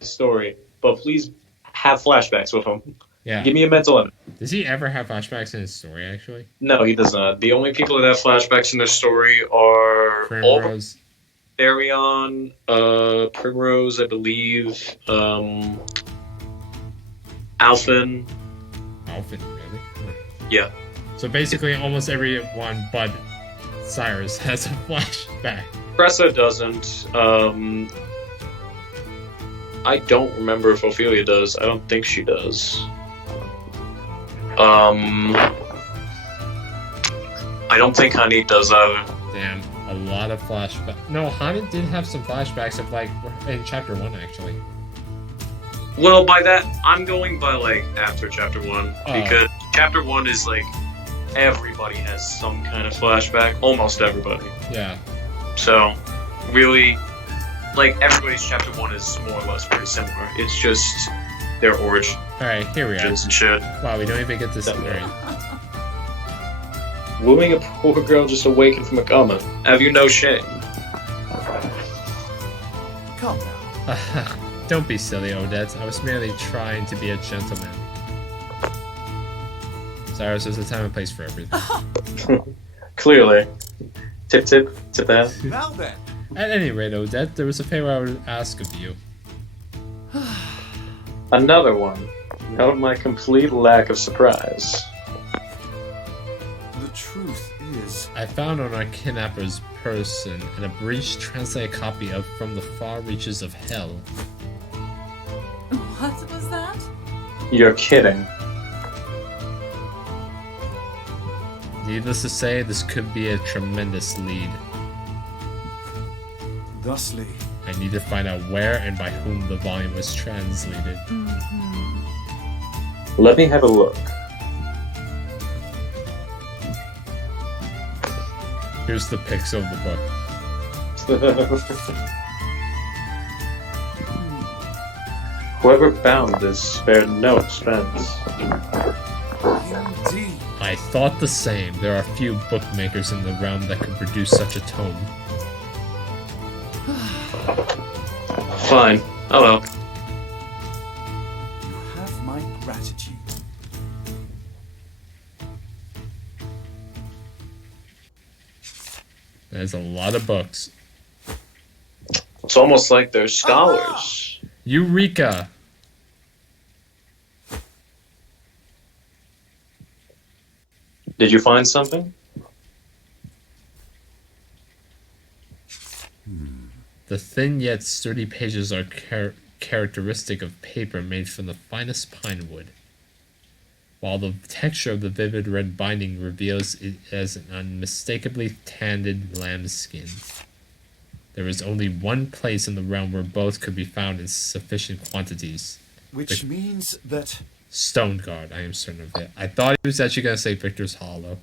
story, but please have flashbacks with him. Yeah. Give me a mental image. Does he ever have flashbacks in his story, actually? No, he does not. The only people that have flashbacks in their story are Primrose. Therion, Primrose, I believe, Alphen. Alphen, really? Yeah. So basically, almost everyone but Cyrus has a flashback. Cressa doesn't. I don't remember if Ophelia does. I don't think she does. I don't think Honey does either. Damn, a lot of flashbacks. No, Honey did have some flashbacks of, like, in chapter 1, actually. Well, by that, I'm going by, like, after chapter 1. Because chapter 1 is, like, everybody has some kind of flashback. Almost everybody. Yeah. So, really, like, everybody's chapter 1 is more or less pretty similar. It's just their origin. Alright, here we are. And shit. Wow, we don't even get this learn. Wooing a poor girl just awakened from a coma. Have you no shame? Come now. Don't be silly, Odette. I was merely trying to be a gentleman. Cyrus, there's a time and place for everything. Clearly. Tip tip, tip that. Now then. At any rate, Odette, there was a favor I would ask of you. Another one. Note my complete lack of surprise. The truth is, I found on our kidnapper's person an abridged translated copy of From the Far Reaches of Hell. What was that? You're kidding. Needless to say, this could be a tremendous lead. thusly, I need to find out where and by whom the volume was translated. Let me have a look. Here's the pixel of the book. Whoever found this spared no expense. indeed. I thought the same. There are few bookmakers in the realm that could produce such a tome. Fine. Oh well. You have my gratitude. There's a lot of books. It's almost like they're scholars. Eureka! Did you find something? The thin yet sturdy pages are characteristic of paper made from the finest pine wood, while the texture of the vivid red binding reveals it as an unmistakably tanned lamb's skin. There is only one place in the realm where both could be found in sufficient quantities. Which means that Stone Guard, I am certain of it. I thought he was actually going to say Victor's Hollow.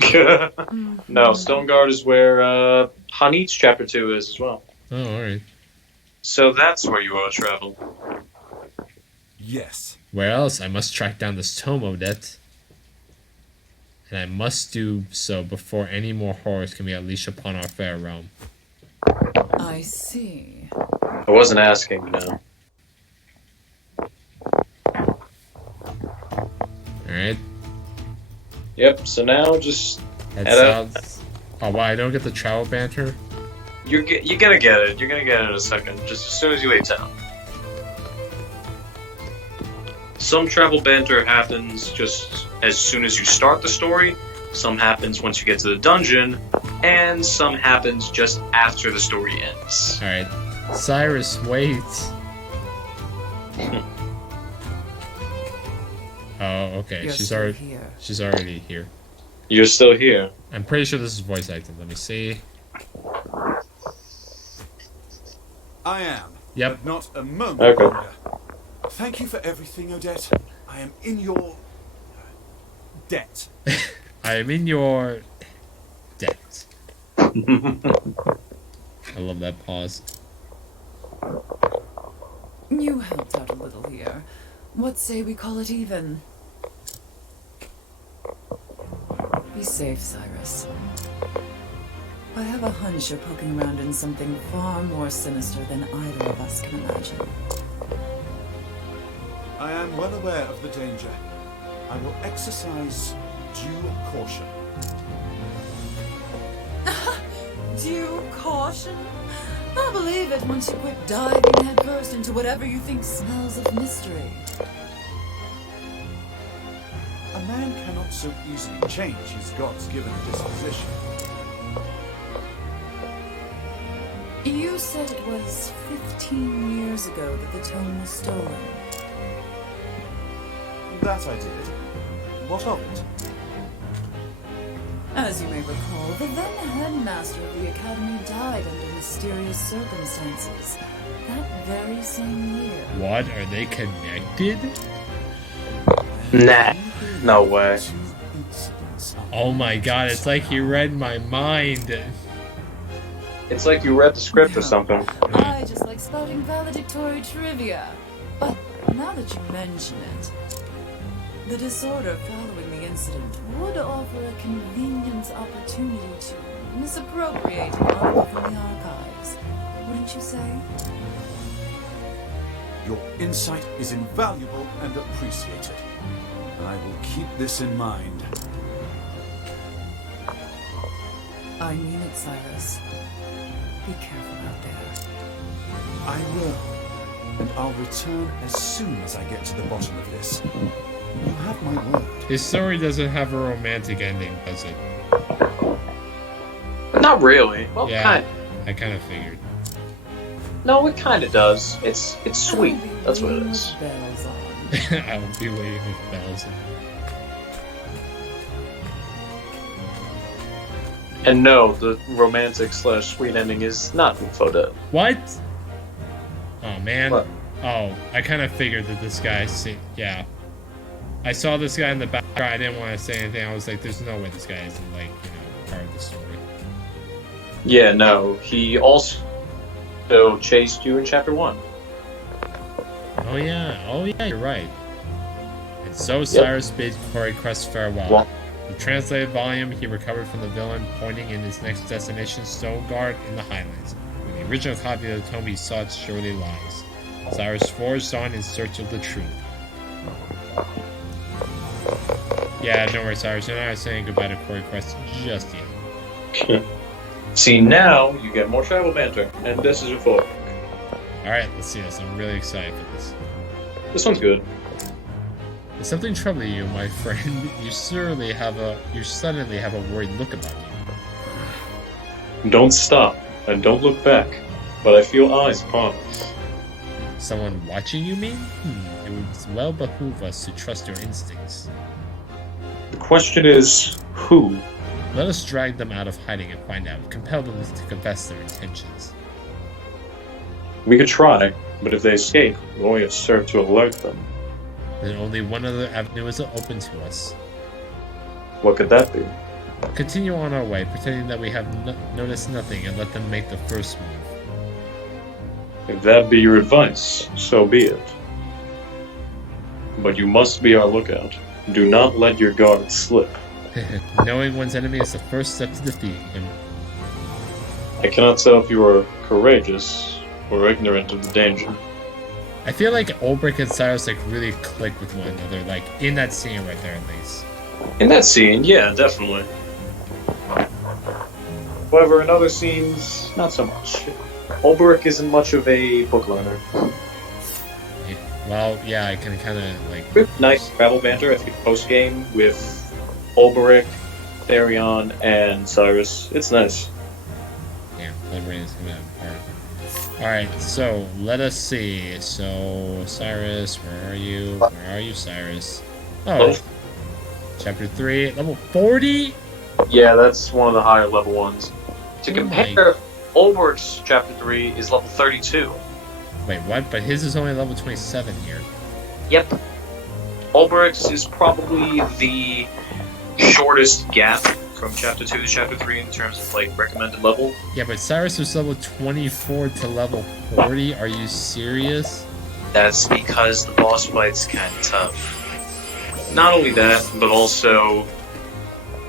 No, Stoneguard is where Hanit's chapter 2 is as well. Oh, alright. So that's where you ought to travel. yes, Where else? I must track down this tome, Odette. And I must do so before any more horrors can be unleashed upon our fair realm. I see. I wasn't asking, no. Alright. Yep, so now just That head out. sounds... Oh, wow, I don't get the travel banter? You're gonna get it. You're gonna get it in a second, just as soon as you leave town. Some travel banter happens just as soon as you start the story, some happens once you get to the dungeon, and some happens just after the story ends. Alright. Cyrus, wait. Oh, okay. You're She's still already here. she's already here. You're still here. I'm pretty sure this is voice acting. Let me see. I am. Yep. But not a moment Okay. longer. Thank you for everything, Odette. I am in your debt. I am in your debt. I love that pause. You helped out a little here. What say we call it even? Be safe, Cyrus. I have a hunch you're poking around in something far more sinister than either of us can imagine. I am well aware of the danger. I will exercise due caution. Due caution? I'll believe it once you quit diving headfirst into whatever you think smells of mystery. A man cannot so easily change his God's-given disposition. You said it was 15 years ago that the tome was stolen. That I did. What of it? As you may recall, the then headmaster of the academy died under mysterious circumstances that very same year. What? Are they connected? Nah. No way. Two incidents. Oh my god, it's like he read my mind. It's like you read the script or something. I just like spouting valedictory trivia. But now that you mention it, the disorder following the incident would offer a convenient opportunity to misappropriate an article from the archives. Wouldn't you say? Your insight is invaluable and appreciated. I will keep this in mind. I mean it, Cyrus. Be careful out there. I will. And I'll return as soon as I get to the bottom of this. You have my word. His story doesn't have a romantic ending, does it? Not really. Well, Yeah. kind. I kind of figured. No, it kind of does. It's sweet. I'll be That's what it waiting is. with bells on. I will be waiting with bells. And no, the romantic/sweet ending is not info dead. What? Oh man. What? Oh, I kind of figured that this guy. Yeah. I saw this guy in the background. I didn't want to say anything. I was like, "There's no way this guy isn't like, part of the story." Yeah, no. He also chased you in chapter 1. Oh yeah, you're right. And so Cyrus bade Corey Crest farewell. Well- The translated volume he recovered from the villain, pointing in his next destination, Stoneguard in the Highlands, where the original copy of the tome he sought surely lies. Cyrus forged on in search of the truth. Yeah, don't worry, Cyrus. You're not saying goodbye to Corey Crest just yet. See, now you get more travel banter, and this is your full. Alright, let's see this. I'm really excited for this. This one's good. Is something troubling you, my friend? You suddenly have a worried look about you. Don't stop, and don't look back, but I feel eyes upon us. Someone watching, you mean? It would well behoove us to trust your instincts. The question is, who? Let us drag them out of hiding and find out. Compel them to confess their intentions. We could try, but if they escape, we only have served to alert them. Then only one other avenue is open to us. What could that be? Continue on our way, pretending that we have noticed nothing, and let them make the first move. If that be your advice, so be it. But you must be our lookout. Do not let your guard slip. Knowing one's enemy is the first step to defeating him. I cannot tell if you are courageous We're ignorant of the danger. I feel like Ulbrich and Cyrus like really click with one another, like in that scene right there at least. In that scene, yeah, definitely. However, in other scenes, not so much. Ulbrich isn't much of a book learner. Well, yeah, I can kind of like. Nice travel banter at the post game with Ulbrich, Therion, and Cyrus. It's nice. Yeah, Liberating is gonna part. Alright, so let us see. So, Cyrus, where are you? Where are you, Cyrus? Oh, chapter 3, level 40? Yeah, that's one of the higher level ones. To compare, Ulbrich's chapter 3 is level 32. Wait, what? But his is only level 27 here. Yep. Ulbrich's is probably the shortest gap from chapter 2 to chapter 3 in terms of like recommended level. Yeah, but Cyrus was level 24 to level 40. Are you serious? That's because the boss fight's kind of tough. Not only that, but also,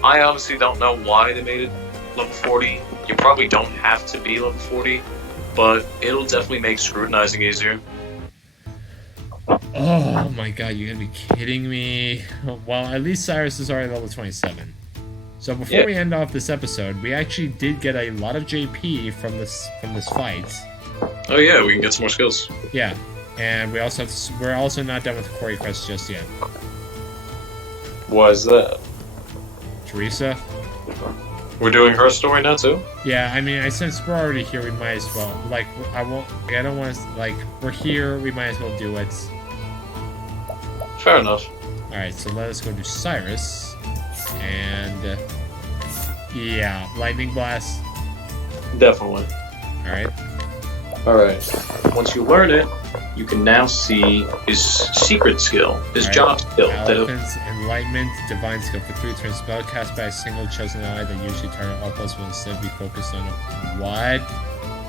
I honestly don't know why they made it level 40. You probably don't have to be level 40, but it'll definitely make scrutinizing easier. Oh my god, you're gonna be kidding me. Well, at least Cyrus is already level 27. So before we end off this episode, we actually did get a lot of JP from this fight. Oh yeah, we can get some more skills. Yeah, and we're also not done with the Quarry quest just yet. Why is that? Teresa? We're doing her story now too? Yeah, I mean, since we're already here, we might as well. Like, I don't want to, like, we're here, we might as well do it. Fair enough. Alright, so let us go to Cyrus. And, yeah, Lightning Blast. Definitely. Alright. Alright. Once you learn it, you can now see his secret skill, his job skill. Elephant's Enlightenment, Divine Skill. For 3 turns, spell cast by a single chosen ally that usually target all plus will instead be focused on what?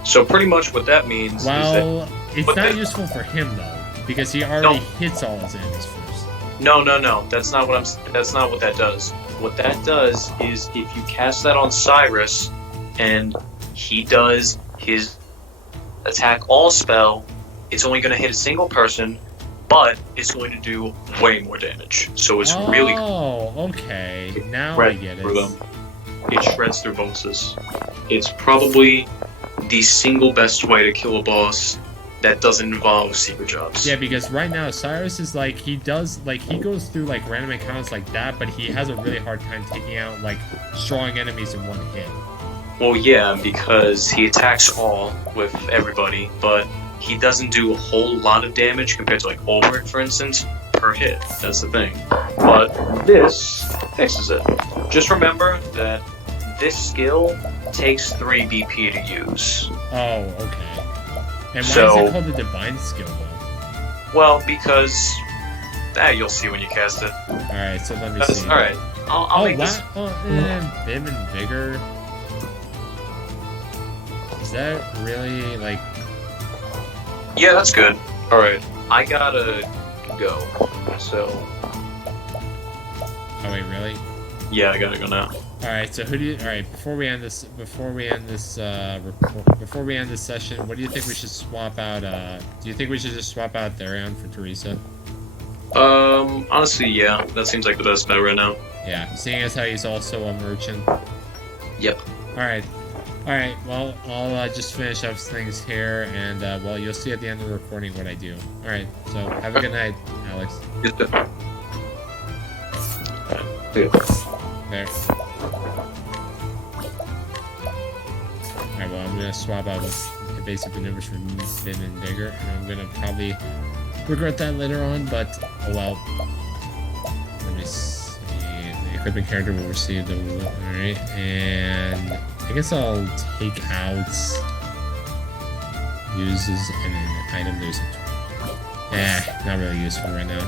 So pretty much what that means well, is that... it's not useful for him, though, because he already hits all his enemies first. No. That's not what that's not what that does. What that does is if you cast that on Cyrus, and he does his attack all spell, it's only going to hit a single person, but it's going to do way more damage. So it's really... Oh, okay. Now I get it. It shreds through bosses. It's probably the single best way to kill a boss that doesn't involve secret jobs. Yeah, because right now Cyrus is like, he goes through like random encounters like that, but he has a really hard time taking out like strong enemies in one hit. Well, yeah, because he attacks all with everybody, but he doesn't do a whole lot of damage compared to like Ulbrich, for instance, per hit. That's the thing. But this fixes it. Just remember that this skill takes 3 BP to use. Oh, okay. And why is it called the Divine Skill, though? Well, because... you'll see when you cast it. Alright, so let me see. Alright, I'll make this... Vim and Vigor? Is that really, like... Yeah, that's good. Alright, I gotta go, so... Oh wait, really? Yeah, I gotta go now. Alright, so alright, before we end this session, what do you think we should swap out, do you think we should just swap out Therion for Teresa? Honestly, yeah, that seems like the best bet right now. Yeah, seeing as how he's also a merchant. Yep. Alright, well, I'll just finish up things here, and, well, you'll see at the end of the recording what I do. Alright, so have a good night, Alex. There. Alright, well, I'm gonna swap out the basic maneuvers for Vim and Vigor, and I'm gonna probably regret that later on, but, oh well. Let me see. The equipping character will receive the... Alright, and... I guess I'll take out uses an item there's not really useful right now.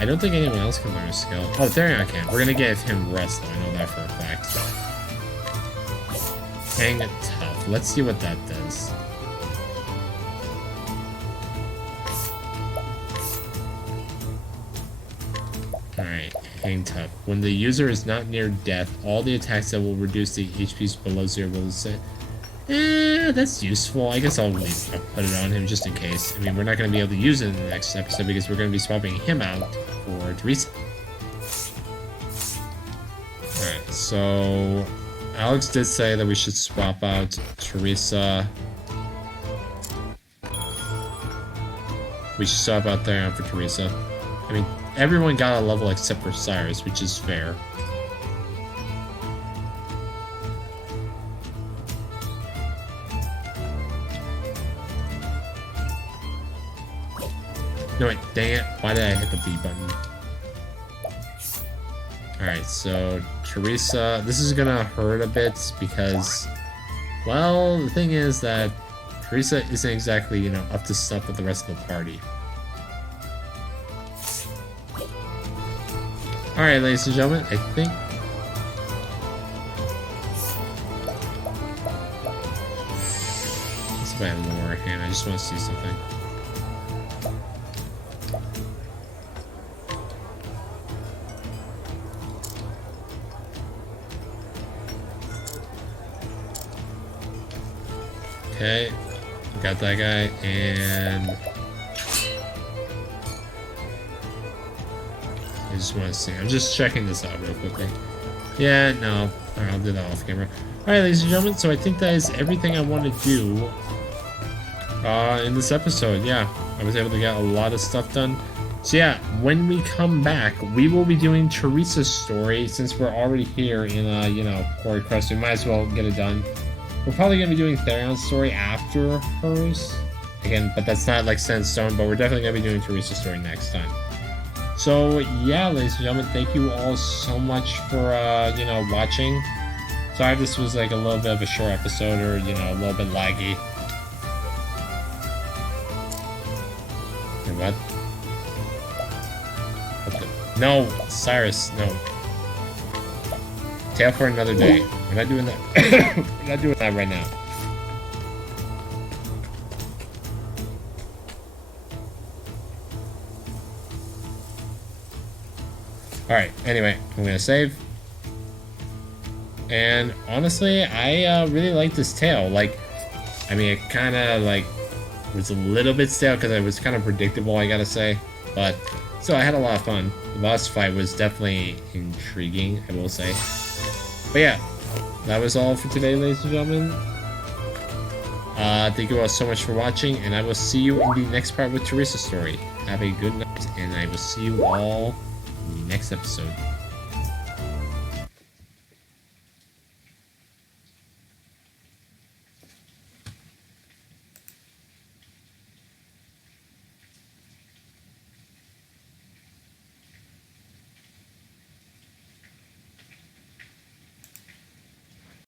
I don't think anyone else can learn a skill. Oh, Therion can. We're gonna give him rest though, I know that for a fact. Hang tough. Let's see what that does. Alright, hang tough. When the user is not near death, all the attacks that will reduce the HPs below 0 will set. That's useful. I guess I'll put it on him just in case. I mean, we're not going to be able to use it in the next episode because we're going to be swapping him out for Teresa. Alright, so Alex did say that we should swap out Teresa. We should swap out Therion for Teresa. I mean, everyone got a level except for Cyrus, which is fair. No, wait, dang it. Why did I hit the B button? Alright, so Teresa, this is gonna hurt a bit because, well, the thing is that Teresa isn't exactly, you know, up to snuff with the rest of the party. Alright, ladies and gentlemen, I think... Let's buy a lower hand, I just want to see something. Okay, got that guy, and I just want to see. I'm just checking this out real quickly. Yeah, no, I'll do that off camera. Alright, ladies and gentlemen, so I think that is everything I want to do in this episode. Yeah, I was able to get a lot of stuff done. So yeah, when we come back, we will be doing Teresa's story. Since we're already here in, you know, Quarry Crest, we might as well get it done. We're probably going to be doing Therion's story after hers. Again, but that's not like set in stone, but we're definitely going to be doing Teresa's story next time. So yeah, ladies and gentlemen, thank you all so much for, you know, watching. Sorry if this was like a little bit of a short episode or, you know, a little bit laggy. What? What the? No, Cyrus, no. Tale for another day. We're not doing that. We're not doing that right now. Alright, anyway, I'm gonna save. And honestly, I really like this tale. Like, I mean, it kind of like was a little bit stale because it was kind of predictable, I gotta say. But so I had a lot of fun. The boss fight was definitely intriguing, I will say. But yeah, that was all for today, ladies and gentlemen. Thank you all so much for watching, and I will see you in the next part with Teresa's story. Have a good night, and I will see you all in the next episode.